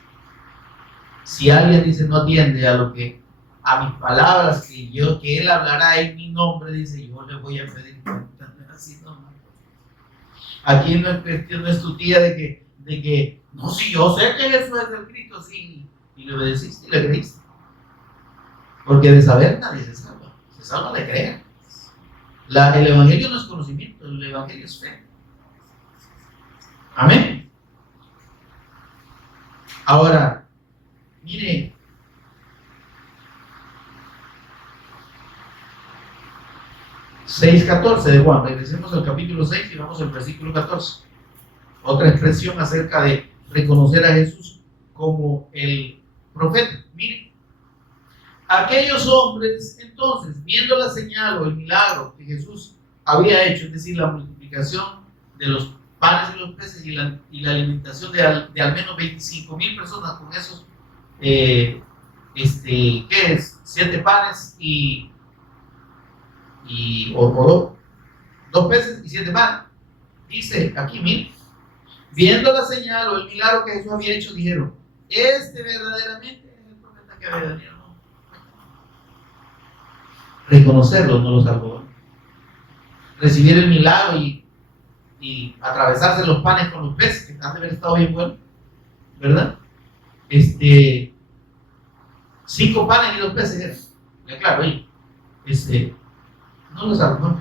Si alguien dice no atiende a mis palabras, que Él hablará en mi nombre, dice, yo le voy a pedir cuenta. Así no. Aquí no es cuestión, no es tu tía de que no, si yo sé que Jesús es el Cristo, sí, y le obedeciste y le creíste. Porque de saber nadie se salva de creer. El Evangelio no es conocimiento, el Evangelio es fe. Amén. Ahora, mire, (6:14) de Juan, regresemos al capítulo 6 y vamos al versículo 14. Otra expresión acerca de reconocer a Jesús como el profeta. Mire, aquellos hombres entonces, viendo la señal o el milagro que Jesús había hecho, es decir, la multiplicación de los panes y los peces y la alimentación de al menos 25,000 personas con esos, ¿qué es? 7 panes dos peces y 7 panes. Dice aquí, mire, viendo la señal o el milagro que Jesús había hecho, dijeron: este verdaderamente es el profeta que había de venir. No. Reconocerlo no lo salvó. Recibir el milagro y atravesarse los panes con los peces, que han de haber estado bien buenos, ¿verdad? 5 panes y 2 peces eran. Claro, no lo salvó.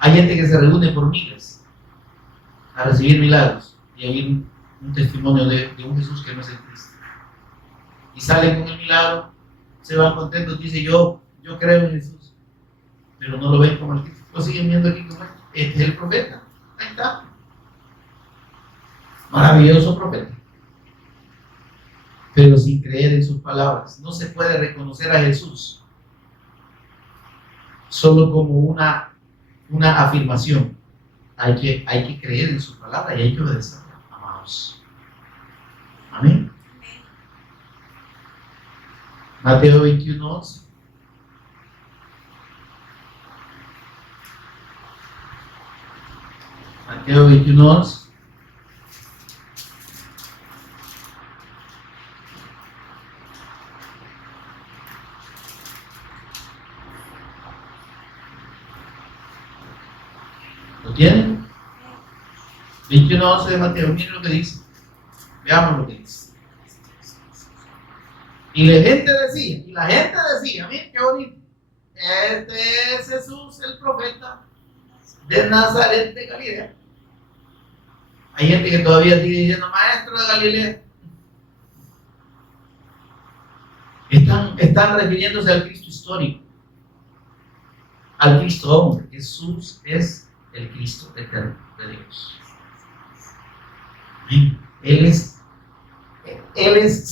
Hay gente que se reúne por miles a recibir milagros y oír un testimonio de un Jesús que no es el Cristo. Y salen con el milagro, se van contentos, dicen: yo creo en Jesús, pero no lo ven como el Cristo. Lo siguen viendo aquí como este es el profeta. Ahí está. Maravilloso profeta. Pero sin creer en sus palabras. No se puede reconocer a Jesús solo como una afirmación. Hay que creer en su palabra y hay que obedecerla, amados. Amén. Mateo 21:11. Mateo 21:11. tienen? 21:11 de Mateo, miren lo que dice. Veamos lo que dice. Y la gente decía, miren qué bonito. Este es Jesús, el profeta de Nazaret de Galilea. Hay gente que todavía sigue diciendo, maestro de Galilea. Están refiriéndose al Cristo histórico, al Cristo hombre. Jesús es el Cristo eterno de Dios. Él es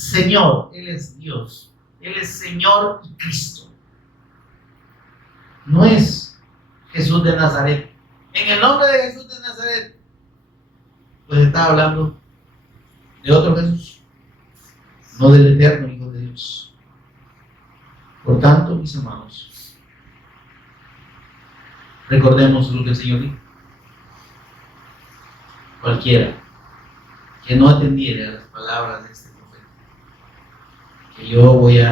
Señor, Él es Dios, Él es Señor y Cristo. No es Jesús de Nazaret. En el nombre de Jesús de Nazaret, pues está hablando de otro Jesús, no del eterno Hijo de Dios. Por tanto, mis hermanos, recordemos lo que el Señor dijo. Cualquiera que no atendiera a las palabras de este profeta,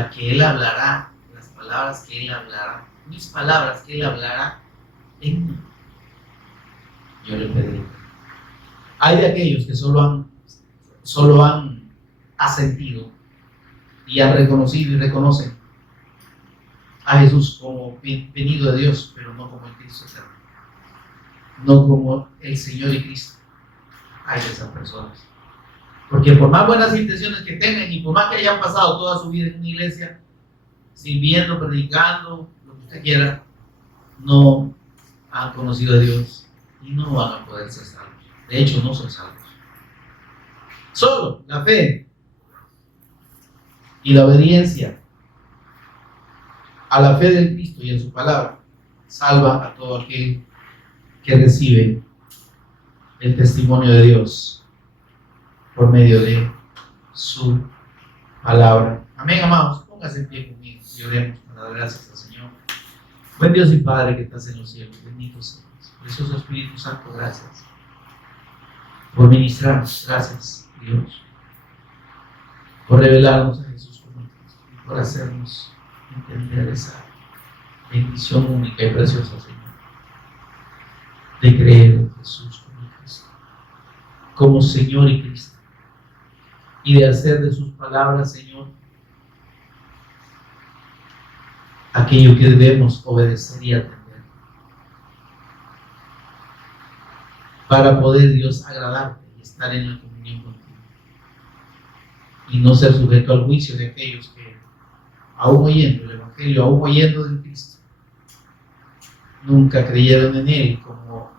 que Él hablará, las palabras que Él hablará, mis palabras que Él hablará en mí, yo le pediré. Hay de aquellos que solo han asentido y han reconocido y reconocen a Jesús como venido de Dios, pero no como el Cristo eterno, no como el Señor y Cristo. Hay de esas personas. Porque por más buenas intenciones que tengan y por más que hayan pasado toda su vida en una iglesia, sirviendo, predicando, lo que usted quiera, no han conocido a Dios y no van a poder ser salvos. De hecho, no son salvos. Solo la fe y la obediencia a la fe del Cristo y en su palabra salva a todo aquel que recibe el testimonio de Dios por medio de su palabra. Amén, amados. Póngase en pie conmigo y oremos para dar gracias al Señor. Buen Dios y Padre que estás en los cielos, bendito seas. Precioso Espíritu Santo, gracias por ministrarnos. Gracias, Dios, por revelarnos a Jesús como Cristo y por hacernos entender esa bendición única y preciosa, Señor, de creer en Jesús como Cristo, como Señor y Cristo, y de hacer de sus palabras, Señor, aquello que debemos obedecer y atender para poder, Dios, agradarte y estar en la comunión contigo y no ser sujeto al juicio de aquellos que, aún oyendo el Evangelio, aún oyendo de Cristo, nunca creyeron en Él como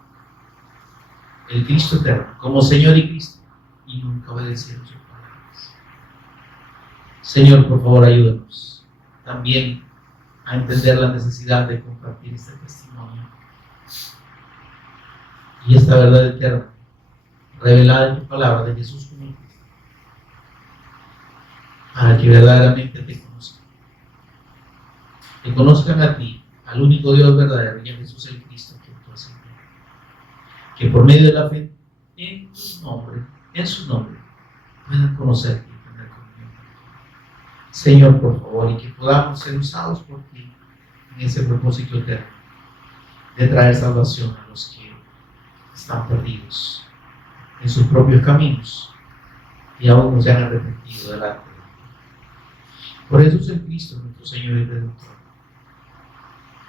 el Cristo eterno, como Señor y Cristo, y nunca obedecieron sus palabras. Señor, por favor, ayúdanos también a entender la necesidad de compartir este testimonio y esta verdad eterna revelada en tu palabra de Jesús como Cristo, para que verdaderamente te conozcan a ti, al único Dios verdadero, y a Jesús el Cristo que tú has enviado, que por medio de la fe en su nombre puedan conocerte y tener comunión contigo. Señor, por favor, y que podamos ser usados por ti en ese propósito eterno de traer salvación a los que están perdidos en sus propios caminos y aún no se han arrepentido delante de ti. Por Jesús el Cristo, nuestro Señor y Redentor,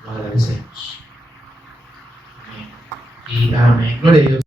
lo agradecemos. Amén y amén. Gloria a Dios.